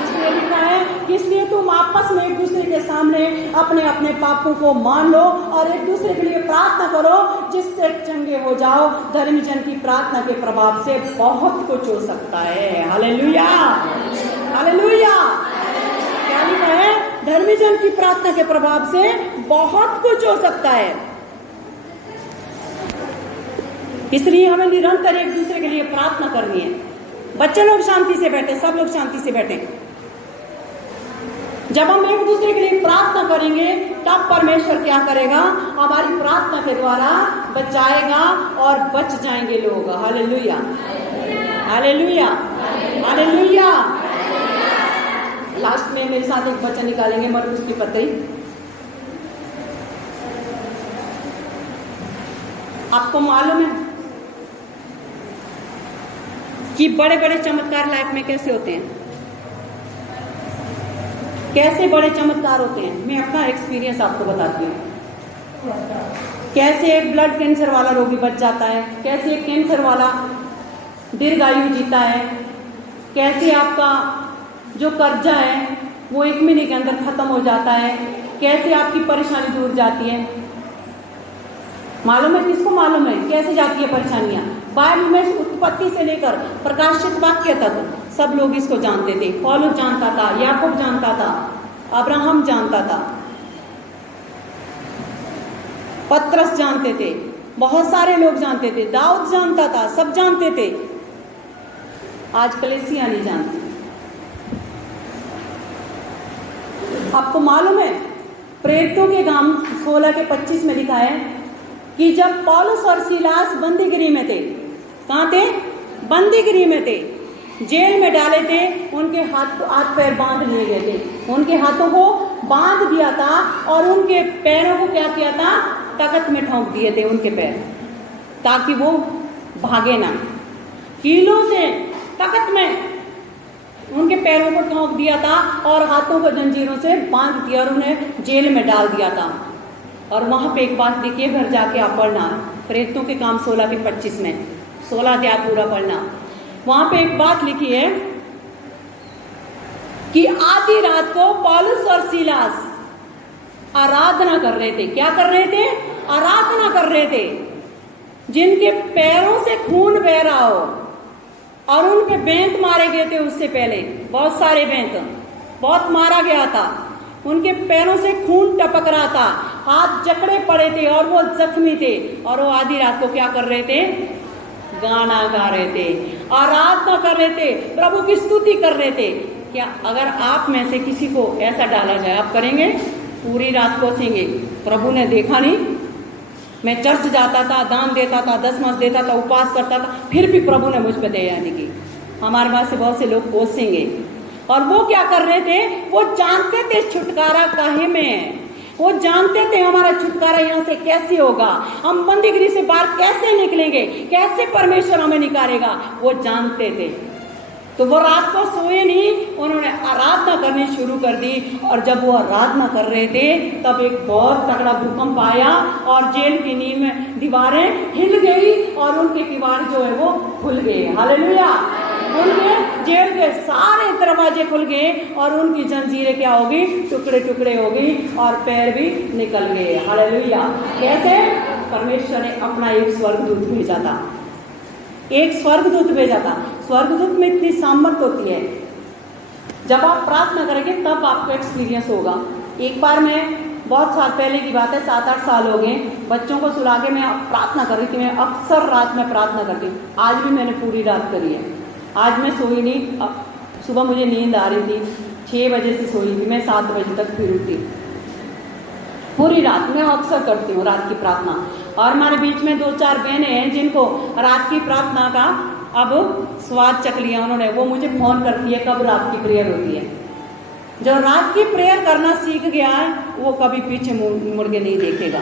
इसलिए लिखा है कि इसलिए तुम आपस में एक दूसरे के सामने अपने अपने पापों को मान लो और एक दूसरे के लिए प्रार्थना करो जिससे चंगे हो जाओ। धर्मी जन की प्रार्थना के प्रभाव से बहुत कुछ हो सकता है। Hallelujah, hallelujah. क्या लिखा है? धर्मी जन की प्रार्थना के प्रभाव से बहुत कुछ हो सकता है। इसलिए हमें निरंतर एक दूसरे के लिए प्रार्थना करनी है। बच्चे लोग शांति से बैठे, सब लोग शांति से बैठे। जब हम एक दूसरे के लिए प्रार्थना करेंगे तब परमेश्वर क्या करेगा? हमारी प्रार्थना के द्वारा बचाएगा और बच जाएंगे लोग। Hallelujah, hallelujah, hallelujah. लास्ट में मेरे साथ एक वचन निकालेंगे मरकुस की पत्री। आपको मालूम है कि बड़े बड़े चमत्कार लाइफ में कैसे होते हैं? कैसे बड़े चमत्कार होते हैं? मैं अपना एक्सपीरियंस आपको बताती हूँ। कैसे एक ब्लड कैंसर वाला रोगी बच जाता है, कैसे एक कैंसर वाला दीर्घायु जीता है, कैसे आपका जो कर्जा है वो 1 महीने के अंदर खत्म हो जाता है, कैसे आपकी परेशानी दूर जाती है। मालूम है? किसको मालूम है कैसे जाती है परेशानियां? बाइबल में उत्पत्ति से लेकर प्रकाशित वाक्य तक सब लोग इसको जानते थे। पौलुस जानता था, याकूब जानता था, अब्राहम जानता था, पतरस जानते थे, बहुत सारे लोग जानते थे, दाऊद जानता था, सब जानते थे। आज कलीसिया नहीं जानती। आपको मालूम है प्रेरितों के काम 16 के 25 में लिखा है कि जब पौलुस और सीलास बंदीगिरी में थे, कहाँ थे? बंदीगिरी में थे, जेल में डाले थे, उनके हाथ पैर बांध लिए गए थे, उनके हाथों को बांध दिया था और उनके पैरों को क्या किया था? तख्त में ठोंक दिए थे उनके पैर, ताकि वो भागे ना। कीलों से ताकत में उनके पैरों को ठोंक दिया था और हाथों को जंजीरों से बांध दिया और उन्हें जेल में डाल दिया था। और वहां पे एक बात लिखिए, घर जाके आप पढ़ना, प्रेरितों के काम 16 के 25 में 16 अध्याय पूरा पढ़ना। वहां पे एक बात लिखी है कि आधी रात को पौलुस और सीलास आराधना कर रहे थे। क्या कर रहे थे? आराधना कर रहे थे। जिनके पैरों से खून बह रहा हो और उन पे बेंत मारे गए थे, उससे पहले बहुत सारे बेंत बहुत मारा गया था, उनके पैरों से खून टपक रहा था, हाथ जकड़े पड़े थे और वो जख्मी थे। और वो आधी रात को क्या कर रहे थे? गाना गा रहे थे, आराधना कर रहे थे, प्रभु की स्तुति कर रहे थे। क्या अगर आप में से किसी को ऐसा डाला जाए, आप करेंगे? पूरी रात कोसेंगे, प्रभु ने देखा नहीं, मैं चर्च जाता था, दान देता था, दसमस देता था, उपवास करता था, फिर भी प्रभु ने मुझ पर दया नहीं की। हमारे पास से बहुत से लोग कोसेंगे। और वो क्या कर रहे थे? वो जानते थे छुटकारा काहे में है, वो जानते थे हमारा छुटकारा यहाँ से कैसे होगा, हम बंदीगिरी से बाहर कैसे निकलेंगे, कैसे परमेश्वर हमें निकालेगा, वो जानते थे। तो वो रात को सोए नहीं, उन्होंने आराधना करनी शुरू कर दी। और जब वो आराधना कर रहे थे तब एक बहुत तगड़ा भूकंप आया और जेल की नींव में दीवारें हिल गई और उनके किवाड़ जो है वो खुल गए। हालेलुया, खुल गए, जेल के सारे दरवाजे खुल गए और उनकी जंजीरें क्या होगी? टुकड़े टुकड़े हो गई और पैर भी निकल गए। हालेलुया। कैसे? परमेश्वर ने अपना एक स्वर्गदूत भेजा था, एक स्वर्गदूत भेजा था। स्वर्गदूत में इतनी सामर्थ होती है, जब आप प्रार्थना करेंगे तब आपको एक्सपीरियंस होगा। एक बार मैं, बहुत साल पहले की बात है, 7-8 साल हो गए, बच्चों को सुला के मैं प्रार्थना कर रही थी। मैं अक्सर रात में प्रार्थना करती हूँ, आज भी मैंने पूरी रात करी है। आज मैं सोई नहीं, सुबह मुझे नींद आ रही थी, 6 बजे से सोई थी मैं, 7 बजे तक फिर उठी। पूरी रात मैं अक्सर करती हूँ रात की प्रार्थना। और हमारे बीच में 2-4 बहनें हैं जिनको रात की प्रार्थना का अब स्वाद चख लिया उन्होंने। वो मुझे फोन करती है कब रात की प्रेयर होती है। जो रात की प्रेयर करना सीख गया है वो कभी पीछे मुड़ के नहीं देखेगा,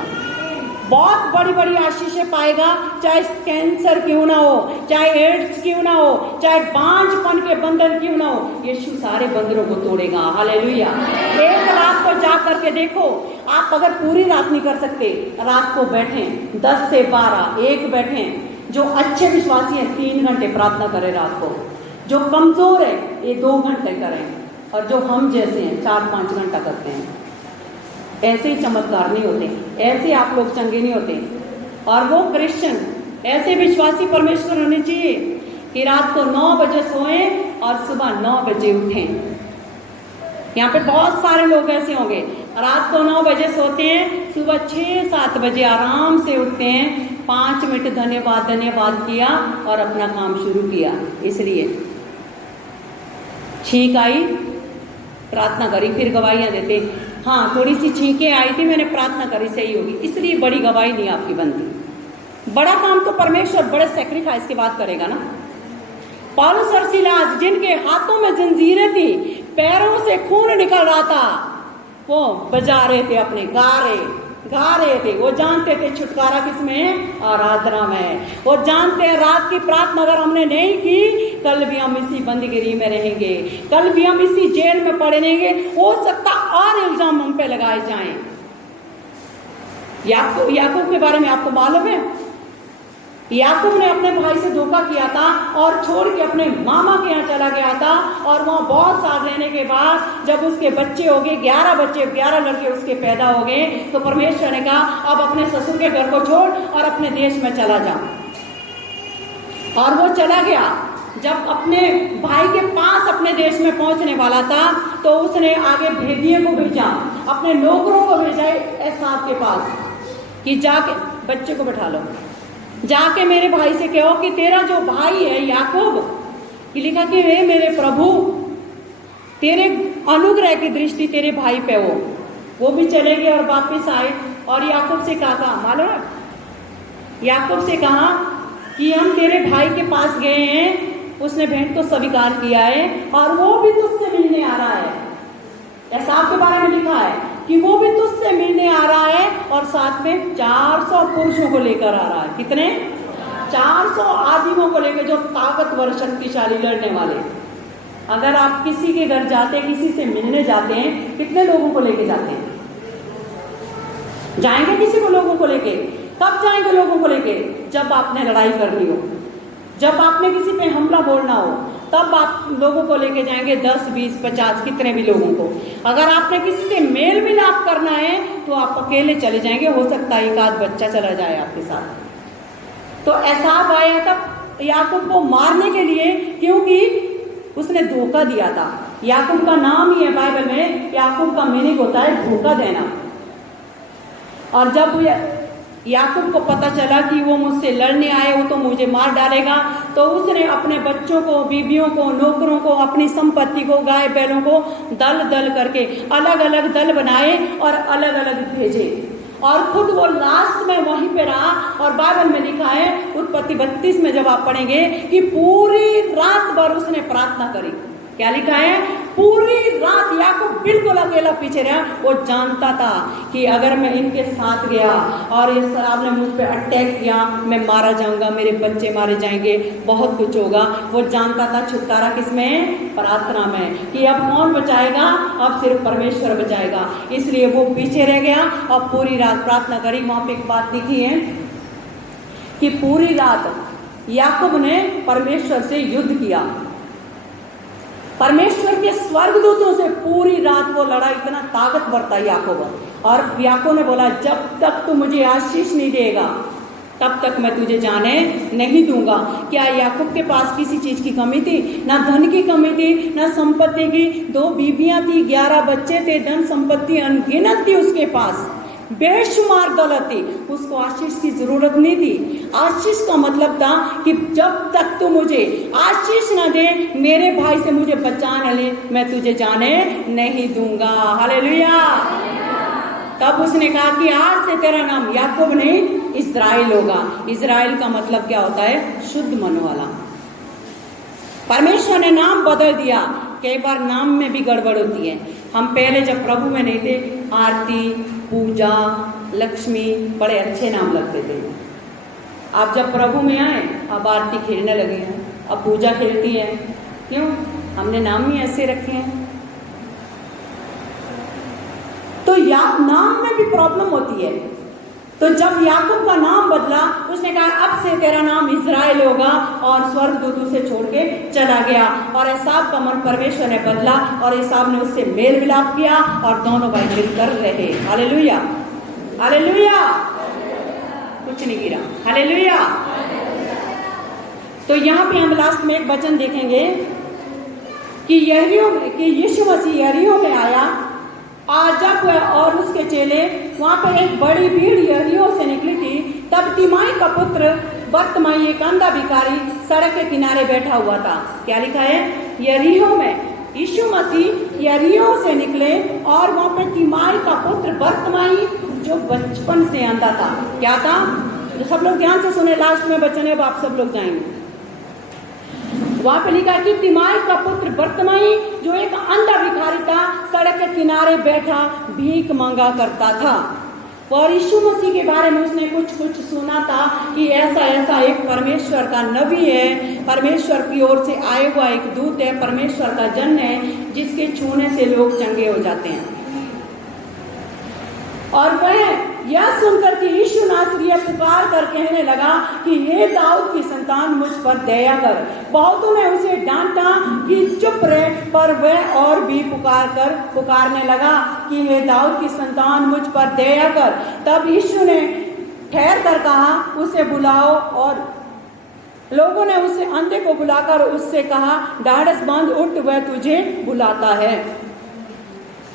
बहुत बड़ी बड़ी आशीषें पाएगा। चाहे कैंसर क्यों ना हो, चाहे एड्स क्यों ना हो, चाहे बांझपन के बंधन क्यों ना हो, यीशु सारे बंधनों को तोड़ेगा। हालेलुया। एक रात को जा करके देखो, आप अगर पूरी रात नहीं कर सकते, रात को बैठें 10 से 12, 1 बैठें। जो अच्छे विश्वासी हैं 3 घंटे प्रार्थना करें रात को, जो कमजोर है ये 2 घंटे करें, और जो हम जैसे हैं 4-5 घंटा करते हैं। ऐसे ही चमत्कार नहीं होते, ऐसे आप लोग चंगे नहीं होते। और वो क्रिश्चियन, ऐसे विश्वासी परमेश्वर होने चाहिए कि रात को 9 बजे सोएं और सुबह 9 बजे उठें। यहाँ पे बहुत सारे लोग ऐसे होंगे, रात को 9 बजे सोते हैं, सुबह 6-7 बजे आराम से उठते हैं, 5 मिनट धन्यवाद किया और अपना काम शुरू किया। इसलिए छींक आई, प्रार्थना करी, फिर गवाहियां देते, हाँ थोड़ी सी छींकें आई थी, मैंने प्रार्थना करी, सही होगी, इसलिए बड़ी गवाही नहीं आपकी बनती। बड़ा काम तो परमेश्वर बड़े सेक्रीफाइस के बाद करेगा ना। पौलुस और सीलास जिनके हाथों में जंजीरें थी, पैरों से खून निकल रहा था, वो बजा रहे थे, अपने गा रहे थे। वो जानते थे छुटकारा किसमें? आराधना में। वो जानते हैं रात की प्रार्थना अगर हमने नहीं की, कल भी हम इसी बंदीगिरी में रहेंगे, कल भी हम इसी जेल में पड़े रहेंगे, हो सकता और इल्जाम हम पे लगाए जाएं। याकूब के बारे में आपको मालूम है, याकूब ने अपने भाई से धोखा किया था और छोड़ के अपने मामा के यहाँ चला गया था। और वहाँ बहुत साल रहने के बाद जब उसके बच्चे हो गए, 11 लड़के उसके पैदा हो गए, तो परमेश्वर ने कहा अब अपने ससुर के घर को छोड़ और अपने देश में चला जा। और वो चला गया। जब अपने भाई के पास अपने देश में पहुंचने वाला था तो उसने आगे भेदिए को भेजा, अपने नौकरों को भेजा एसाव के पास कि जाके बच्चे को बैठा लो, जाके मेरे भाई से कहो कि तेरा जो भाई है याकूब, ये लिखा कि हे मेरे प्रभु, तेरे अनुग्रह की दृष्टि तेरे भाई पे हो। वो भी चले गए और वापिस आए और याकूब से कहा, मालूम है, याकूब से कहा कि हम तेरे भाई के पास गए हैं, उसने भेंट को स्वीकार किया है और वो भी तुझसे मिलने आ रहा है। एसाव के बारे में लिखा है कि वो भी तुझसे मिलने आ रहा है और साथ में 400 पुरुषों को लेकर आ रहा है। कितने? 400 आदिमों को लेकर जो ताकतवर शक्तिशाली लड़ने वाले। अगर आप किसी के घर जाते हैं, किसी से मिलने जाते हैं, कितने लोगों को लेके जाते हैं? जाएंगे किसी को लोगों को लेके? कब जाएंगे लोगों को लेके? जब आपने लड़ाई करनी हो, जब आपने किसी पे हमला बोलना हो, तब आप लोगों को लेके जाएंगे, 10, 20, 50 कितने भी लोगों को। अगर आपने किसी से मेल मिलाप करना है तो आप अकेले चले जाएंगे, हो सकता है एक आध बच्चा चला जाए आपके साथ। तो एसाव आया था याकूब को मारने के लिए, क्योंकि उसने धोखा दिया था। याकूब का नाम ही है बाइबल में, याकूब का मीनिंग होता है धोखा देना। और जब याकूब को पता चला कि वो मुझसे लड़ने आए, वो तो मुझे मार डालेगा, तो उसने अपने बच्चों को, बीबियों को, नौकरों को, अपनी संपत्ति को, गाय बैलों को दल दल करके अलग अलग दल बनाए और अलग अलग भेजे, और खुद वो लास्ट में वहीं पे रहा। और बाइबल में लिखा है उत्पत्ति 32 में जब आप पढ़ेंगे कि पूरी रात भर उसने प्रार्थना करी। क्या लिखा है? पूरी रात याकूब बिल्कुल अकेला पीछे रहा। वो जानता था कि अगर मैं इनके साथ गया और ये आपने मुझ पे अटैक किया, मैं मारा जाऊंगा, मेरे बच्चे मारे जाएंगे, बहुत कुछ होगा। वो जानता था छुटकारा किसमें? प्रार्थना में, कि अब कौन बचाएगा? अब सिर्फ परमेश्वर बचाएगा। इसलिए वो पीछे रह गया और पूरी रात प्रार्थना करी। वहां पे एक बात लिखी है कि पूरी रात याकूब ने परमेश्वर से युद्ध किया। परमेश्वर के स्वर्गदूतों से पूरी रात वो लड़ा, इतना ताकतवर था याकूब। और याकूब ने बोला, जब तक तू मुझे आशीष नहीं देगा तब तक मैं तुझे जाने नहीं दूंगा। क्या याकूब के पास किसी चीज की कमी थी? ना धन की कमी थी, ना संपत्ति की। 2 बीबियां थी, 11 बच्चे थे, धन संपत्ति अनगिनत थी उसके पास, बेशुमार दौलत थी। उसको आशीष की जरूरत नहीं थी। आशीष का मतलब था कि जब तक तू मुझे आशीष न दे, मेरे भाई से मुझे बचा न ले, मैं तुझे जाने नहीं दूंगा। हालेलुया। तब उसने कहा कि आज से तेरा नाम याकूब नहीं, इस्राएल होगा। इस्राएल का मतलब क्या होता है? शुद्ध मन वाला। परमेश्वर ने नाम बदल दिया। कई बार नाम में भी गड़बड़ होती है। हम पहले जब प्रभु में नहीं थे, आरती, पूजा, लक्ष्मी, बड़े अच्छे नाम लगते थे। आप जब प्रभु में आए, अब आरती खेलने लगे हैं, अब पूजा खेलती है। क्यों? हमने नाम ही ऐसे रखे हैं। तो नाम में भी प्रॉब्लम होती है। तो जब याकूब का नाम बदला, उसने कहा अब से तेरा नाम इस्राएल होगा, और स्वर्गदूत उसे छोड़ के चला गया। और एसाव का मन परमेश्वर ने बदला और एसाव ने उससे मेल मिलाप किया और दोनों भाई मिलकर रहे। Hallelujah, hallelujah. कुछ नहीं गिरा। हालेलुया। तो यहाँ पे हम लास्ट में एक वचन देखेंगे कि यीशु मसीह यरीहो में आया। आज जब वह और उसके चेले, वहां पर एक बड़ी भीड़ यरीहो से निकली थी, तब तिमाई का पुत्र बर्तिमाई, एक अंधा भिखारी, सड़क के किनारे बैठा हुआ था। क्या लिखा है? यरीहो में यीशु मसीह यरीहो से निकले और वहां पर तिमाई का पुत्र बर्तिमाई, जो बचपन से अंधा था। क्या था? जो सब लोग ध्यान से सुने, लास्ट में बचने, अब आप सब लोग जाएंगे। वहां पे लिखा कि तिमाई का पुत्र बर्तिमाई, जो एक अंधा भिखारी था, सड़क के किनारे बैठा भीख मांगा करता था। और यीशु मसीह के बारे में उसने कुछ सुना था कि ऐसा ऐसा एक परमेश्वर का नबी है, परमेश्वर की ओर से आए हुआ एक दूत है, परमेश्वर का जन है, जिसके छूने से लोग चंगे हो जाते हैं। और वह यह सुनकर कि यीशु नासरी पुकार कर कहने लगा कि हे दाऊद की संतान, मुझ पर दया कर। बहुतों ने उसे डांटा कि चुप रहे, पर वह और भी पुकारने लगा कि हे दाऊद की संतान, मुझ पर दया कर। तब यीशु ने ठहर कर कहा, उसे बुलाओ। और लोगों ने उसे अंधे को बुलाकर उससे कहा, ढाढ़स बांध, उठ, वह तुझे बुलाता है।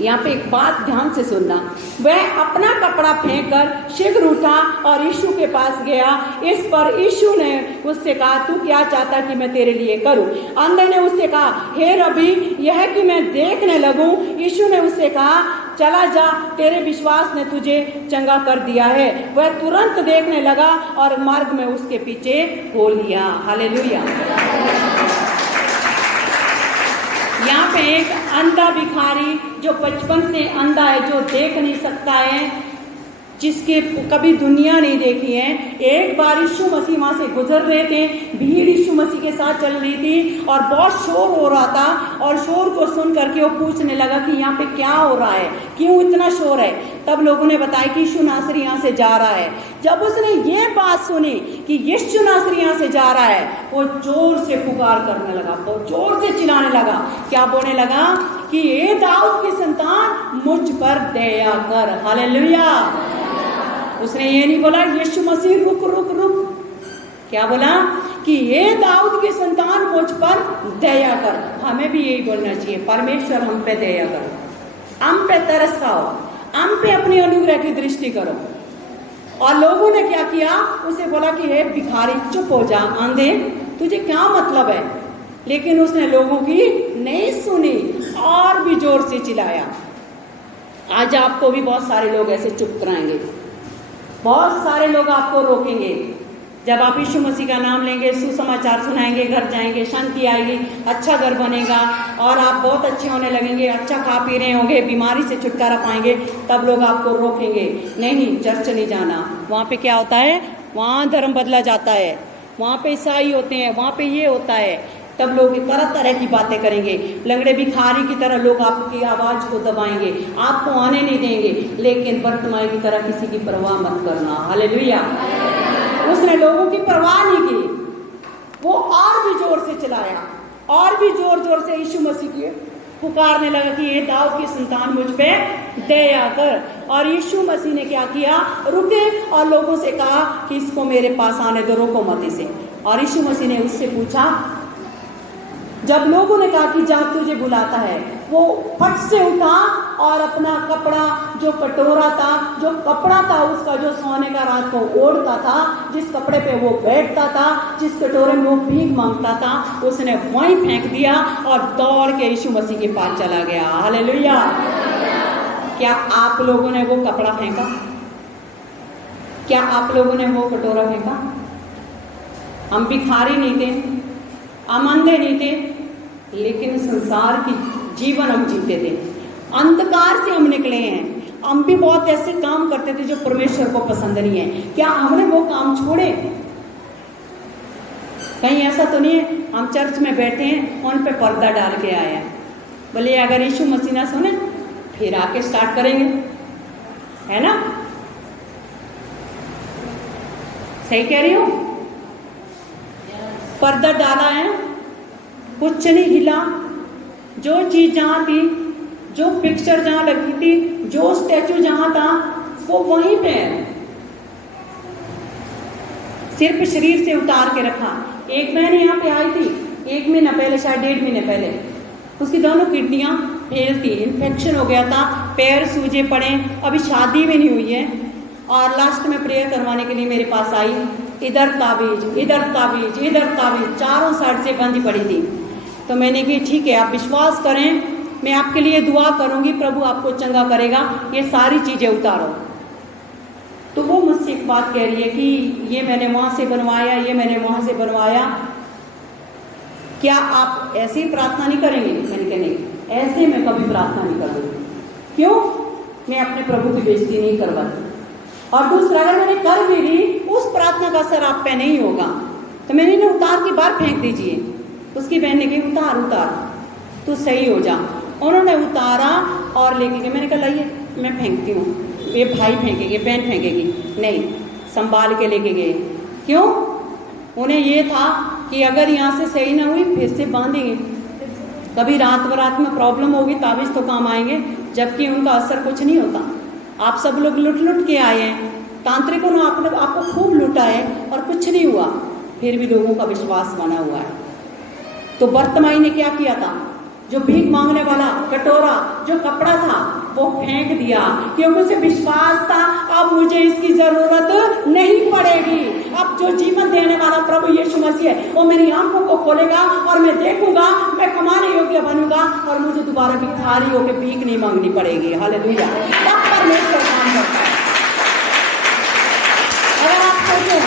यहाँ पे एक बात ध्यान से सुनना। वह अपना कपड़ा फेंककर शीघ्र उठा और यीशु के पास गया। इस पर यीशु ने उससे कहा, तू क्या चाहता कि मैं तेरे लिए करूं? अंधे ने उससे कहा, हे रबी, यह कि मैं देखने लगूं। यीशु ने उससे कहा, चला जा, तेरे विश्वास ने तुझे चंगा कर दिया है। वह तुरंत देखने लगा और मार्ग में उसके पीछे हो लिया। हालेलुया। यहाँ पे एक अंधा भिखारी, जो बचपन से अंधा है, जो देख नहीं सकता है, जिसके कभी दुनिया नहीं देखी है। एक बार यीशु मसीह वहां से गुजर रहे थे, भीड़ यीशु मसीह के साथ चल रही थी और बहुत शोर हो रहा था, और शोर को सुन करके वो पूछने लगा कि यहाँ पे क्या हो रहा है, क्यों इतना शोर है। तब लोगों ने बताया कि यीशु नासरी यहाँ से जा रहा है। जब उसने ये बात सुनी कि यीशु नासरी यहाँ से जा रहा है, वो जोर से पुकार करने लगा, वो जोर से चिल्लाने लगा। क्या बोलने लगा कि ये दाऊद की संतान मुझ पर दया कर। हालेलुया। उसने ये नहीं बोला यीशु मसीह रुक रुक रुक, क्या बोला कि ये दाऊद की संतान मुझ पर दया कर। हमें भी यही बोलना चाहिए, परमेश्वर हम पे दया करो, हम पे तरस खाओ, हम पे अपनी अनुग्रह की दृष्टि करो। और लोगों ने क्या किया, उसे बोला कि हे भिखारी चुप हो जा, आंधे तुझे क्या मतलब है। लेकिन उसने लोगों की नहीं सुनी और भी जोर से चिल्लाया। आज आपको भी बहुत सारे लोग ऐसे चुप कराएंगे, बहुत सारे लोग आपको रोकेंगे। जब आप यीशु मसीह का नाम लेंगे, सुसमाचार सुनाएंगे, घर जाएंगे, शांति आएगी, अच्छा घर बनेगा और आप बहुत अच्छे होने लगेंगे, अच्छा खा पी रहे होंगे, बीमारी से छुटकारा पाएंगे, तब लोग आपको रोकेंगे, नहीं चर्च नहीं जाना। वहाँ पे क्या होता है, वहाँ धर्म बदला जाता है, वहाँ पे ईसाई होते हैं, वहाँ पे ये होता है। तब लोग तरह तरह की बातें करेंगे, लंगड़े भिखारी की तरह लोग आपकी आवाज को दबाएंगे, आपको आने नहीं देंगे। लेकिन वर्तमान की तरह किसी की परवाह मत करना। हालेलुया। उसने लोगों की परवाह नहीं की, वो और भी जोर से चिल्लाया, और भी जोर जोर से यीशु मसीह की पुकारने लगा कि ये दाऊद की संतान मुझ पे दया कर। और यीशु मसीह ने क्या किया, रुके और लोगों से कहा कि इसको मेरे पास आने दो, रोको मत इसे। और यीशु मसीह ने उससे पूछा, जब लोगों ने कहा कि जा तुझे बुलाता है, वो फट से उठा और अपना कपड़ा, जो कटोरा था, जो कपड़ा था उसका, जो सोने का रात को ओढ़ता था, जिस कपड़े पे वो बैठता था, जिस कटोरे में वो भीख मांगता था, उसने वहीं फेंक दिया और दौड़ के यीशु मसीह के पास चला गया। हालेलुया। क्या आप लोगों ने वो कपड़ा फेंका? क्या आप लोगों ने वो कटोरा फेंका? हम भिखारी नहीं थे, हम अंधे नहीं थे, लेकिन संसार की जीवन हम जीते थे, अंधकार से हम निकले हैं। हम भी बहुत ऐसे काम करते थे जो परमेश्वर को पसंद नहीं है। क्या हमने वो काम छोड़े? कहीं ऐसा तो नहीं है हम चर्च में बैठे हैं, उन पे पर्दा डाल के आए हैं, बोले अगर यीशु मसीह ना सुने फिर आके स्टार्ट करेंगे, है ना? सही कह रही हो? पर्दा डाला है, कुछ नहीं हिला, जो चीज जहां थी, जो पिक्चर जहां लगी थी, जो स्टैचू जहां था, वो वहीं पे है, सिर्फ शरीर से उतार के रखा। एक बहन यहाँ पे आई थी 1 महीना पहले, शायद 1.5 महीने पहले, उसकी दोनों किडनियां फेल थी, इन्फेक्शन हो गया था, पैर सूजे पड़े, अभी शादी भी नहीं हुई है। और लास्ट में प्रेयर करवाने के लिए मेरे पास आई, इधर ताबीज, इधर ताबीज, इधर ताबीज, चारों साइड से बंधी पड़ी थी। तो मैंने कहा ठीक है, आप विश्वास करें, मैं आपके लिए दुआ करूंगी, प्रभु आपको चंगा करेगा, ये सारी चीजें उतारो। तो वो मुझसे एक बात कह रही है कि ये मैंने वहां से बनवाया, ये मैंने वहां से बनवाया, क्या आप ऐसे ही प्रार्थना नहीं करेंगे? मैंने कहा नहीं, ऐसे मैं कभी प्रार्थना नहीं करूंगी। क्यों? मैं अपने प्रभु की बेइज्जती नहीं करवाती। और दूसरा, अगर मैंने कर भी ली, उस प्रार्थना का असर आप पे नहीं होगा, तो मैंने इन्हें उतार के बाहर फेंक दीजिए। उसकी बहन ने कही उतार उतार, तू सही हो जा। उन्होंने उतारा और लेके गए। मैंने कहा लाइए मैं फेंकती हूँ, ये भाई फेंकेगी, बहन फेंकेगी, नहीं, संभाल के लेके गए। क्यों? उन्हें ये था कि अगर यहाँ से सही ना हुई फिर से बांधेंगे, कभी रात बरात में प्रॉब्लम होगी, ताबीज तो काम आएंगे, जबकि उनका असर कुछ नहीं होता। आप सब लोग लुट लुट के आए हैं, तांत्रिकों ने आपको खूब लुटा है और कुछ नहीं हुआ, फिर भी लोगों का विश्वास बना हुआ है। तो वर्तमाई ने क्या किया था? जो भीख मांगने वाला कटोरा, जो कपड़ा था, वो फेंक दिया, क्योंकि उसे विश्वास था अब मुझे इसकी जरूरत नहीं पड़ेगी। अब जो जीवन देने वाला प्रभु यीशु मसीह है, वो मेरी आंखों को खोलेगा और मैं देखूंगा, मैं कमाने योग्य बनूंगा और मुझे दोबारा भिखारी होकर भीख नहीं मांगनी पड़ेगी। हालेलुया। तब परमेश्वर काम करता है। अगर आप सोचो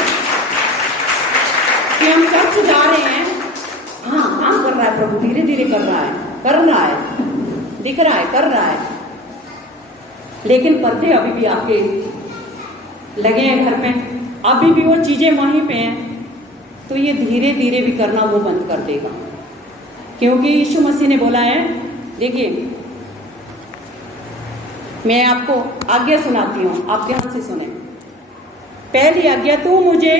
कि हम चर्च जा रहे हैं, हाँ काम कर रहा है प्रभु, धीरे धीरे कर रहा है, दिख रहा है, कर रहा है, लेकिन पर्दे अभी भी आपके लगे हैं घर में, अभी भी वो चीजें वहीं पे हैं, तो ये धीरे धीरे भी करना वो बंद कर देगा। क्योंकि यीशु मसीह ने बोला है, देखिए मैं आपको आज्ञा सुनाती हूँ, आप ध्यान से सुने। पहली आज्ञा, तू मुझे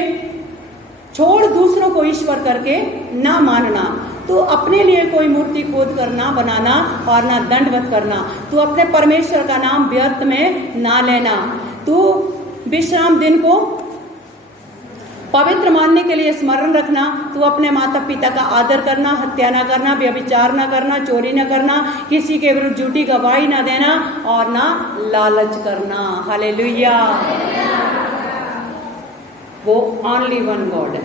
छोड़ दूसरों को ईश्वर करके ना मानना, तू अपने लिए कोई मूर्ति खोद कर ना बनाना और ना दंडवत करना, तू अपने परमेश्वर का नाम व्यर्थ में ना लेना, तू विश्राम दिन को पवित्र मानने के लिए स्मरण रखना, तू अपने माता पिता का आदर करना, हत्या ना करना, व्यभिचार ना करना, चोरी ना करना, किसी के विरुद्ध झूठी गवाही ना देना और ना लालच करना। हालेलुया। वो ओनली वन गॉड है,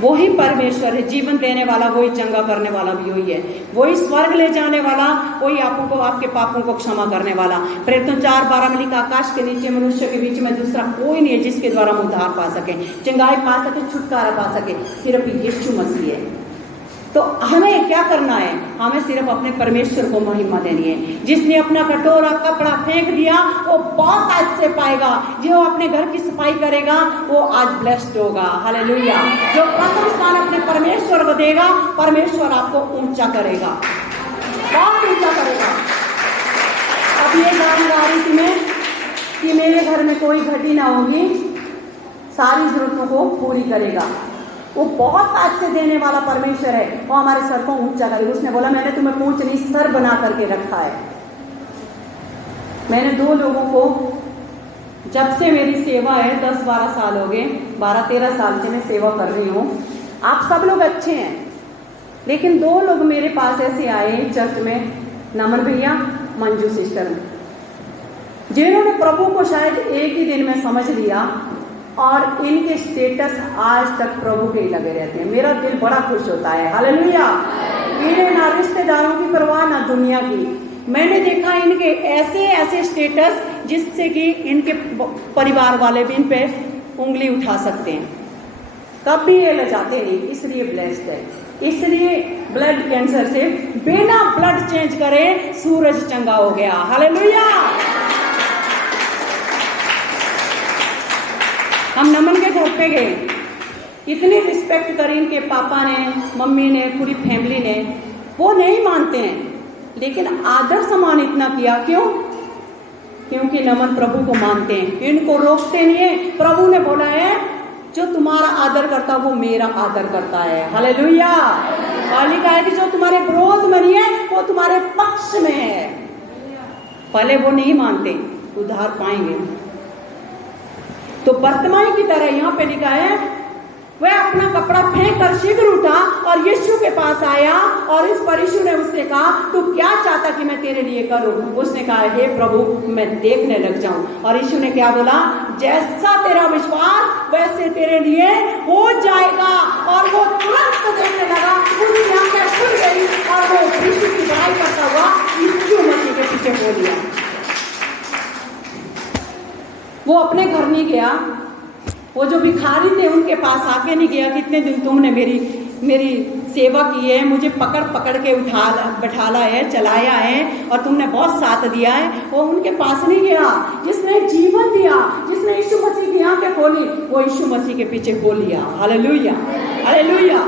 वो ही परमेश्वर है, जीवन देने वाला, वही चंगा करने वाला भी वही है, वही स्वर्ग ले जाने वाला, वही आपको आपके पापों को क्षमा करने वाला। प्रेरितों 4:12 में लिखा, आकाश के नीचे मनुष्य के बीच में दूसरा कोई नहीं है जिसके द्वारा हम उद्धार पा सके, चंगाई पा सके, छुटकारा पा सके, सिर्फ यीशु मसीह है। तो हमें क्या करना है? हमें सिर्फ अपने परमेश्वर को महिमा देनी है। जिसने अपना कटोरा कपड़ा फेंक दिया वो बहुत आज से पाएगा, जो अपने घर की सफाई करेगा वो आज ब्लेस्ड होगा। हालेलुया। जो प्रथम स्थान अपने परमेश्वर को देगा, परमेश्वर आपको ऊंचा करेगा, बहुत ऊंचा करेगा। अब ये गाना गा रही थी मैं कि मेरे घर में कोई घटी ना होगी, सारी जरूरतों को पूरी करेगा। वो बहुत आज से देने वाला परमेश्वर है, वो हमारे सर को ऊंचा करेगा। उसने बोला, मैंने तुम्हें पूंछ नहीं सर बना करके रखा है। मैंने 2 लोगों को, जब से मेरी सेवा है 10-12 साल हो गए, 12-13 साल से मैं सेवा कर रही हूँ। आप सब लोग अच्छे हैं, लेकिन 2 लोग मेरे पास ऐसे आए चर्च में, नमन भैया, मंजू सिस्टर, जिन्होंने प्रभु को शायद एक ही दिन में समझ लिया और इनके स्टेटस आज तक प्रभु के ही लगे रहते हैं। मेरा दिल बड़ा खुश होता है। हालेलुया। इन्हें ना रिश्तेदारों की परवाह ना दुनिया की। मैंने देखा इनके ऐसे ऐसे स्टेटस जिससे कि इनके परिवार वाले भी इन पे उंगली उठा सकते हैं, कभी ये लजाते नहीं, इसलिए ब्लेस्ड है। इसलिए ब्लड कैंसर से बिना ब्लड चेंज करे सूरज चंगा हो गया। हालेलुया। हम नमन के घर पे गए, इतनी रिस्पेक्ट करी इनके पापा ने, मम्मी ने, पूरी फैमिली ने। वो नहीं मानते हैं, लेकिन आदर सम्मान इतना किया। क्यों? क्योंकि नमन प्रभु को मानते हैं, इनको रोकते नहीं है। प्रभु ने बोला है, जो तुम्हारा आदर करता वो मेरा आदर करता है। हालेलुया। और लिखा है कि जो तुम्हारे विरोध में नहीं है वो तुम्हारे पक्ष में है। पहले वो नहीं मानते, उद्धार पाएंगे। तो वर्तमान की तरह यहाँ पे लिखा है, वह अपना कपड़ा फेंक कर शीघ्र उठा और यीशु के पास आया और इस पर यीशु ने उससे कहा, तू क्या चाहता कि मैं तेरे लिए करूं? उसने कहा, हे प्रभु मैं देखने लग जाऊं। और यीशु ने क्या बोला? जैसा तेरा विश्वास वैसे तेरे लिए हो जाएगा। और वो तुरंत देखने लगा, उसकी आंखें खुल गई और वो यीशु की बड़ाई करता हुआ यीशु मसीह के पीछे हो लिया। वो अपने घर नहीं गया, वो जो भिखारी थे उनके पास आके नहीं गया, कितने दिन तुमने मेरी सेवा की है, मुझे पकड़ पकड़ के बैठाला है, चलाया है और तुमने बहुत साथ दिया है। वो उनके पास नहीं गया। जिसने जीवन दिया, जिसने यीशु मसीह की आंखें खोली, वो यीशु मसीह के पीछे हो लिया। हालेलुया। हालेलुया।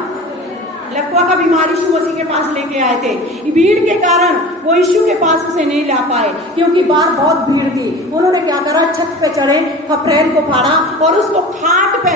लकवा का बीमार यीशु मसीह के पास लेके आए थे, भीड़ के कारण वो यीशु के पास उसे नहीं ला पाए, क्योंकि बाहर बहुत भीड़ थी। उन्होंने क्या करा, छत पे चढ़े, खपरेल को फाड़ा और उसको खाट पे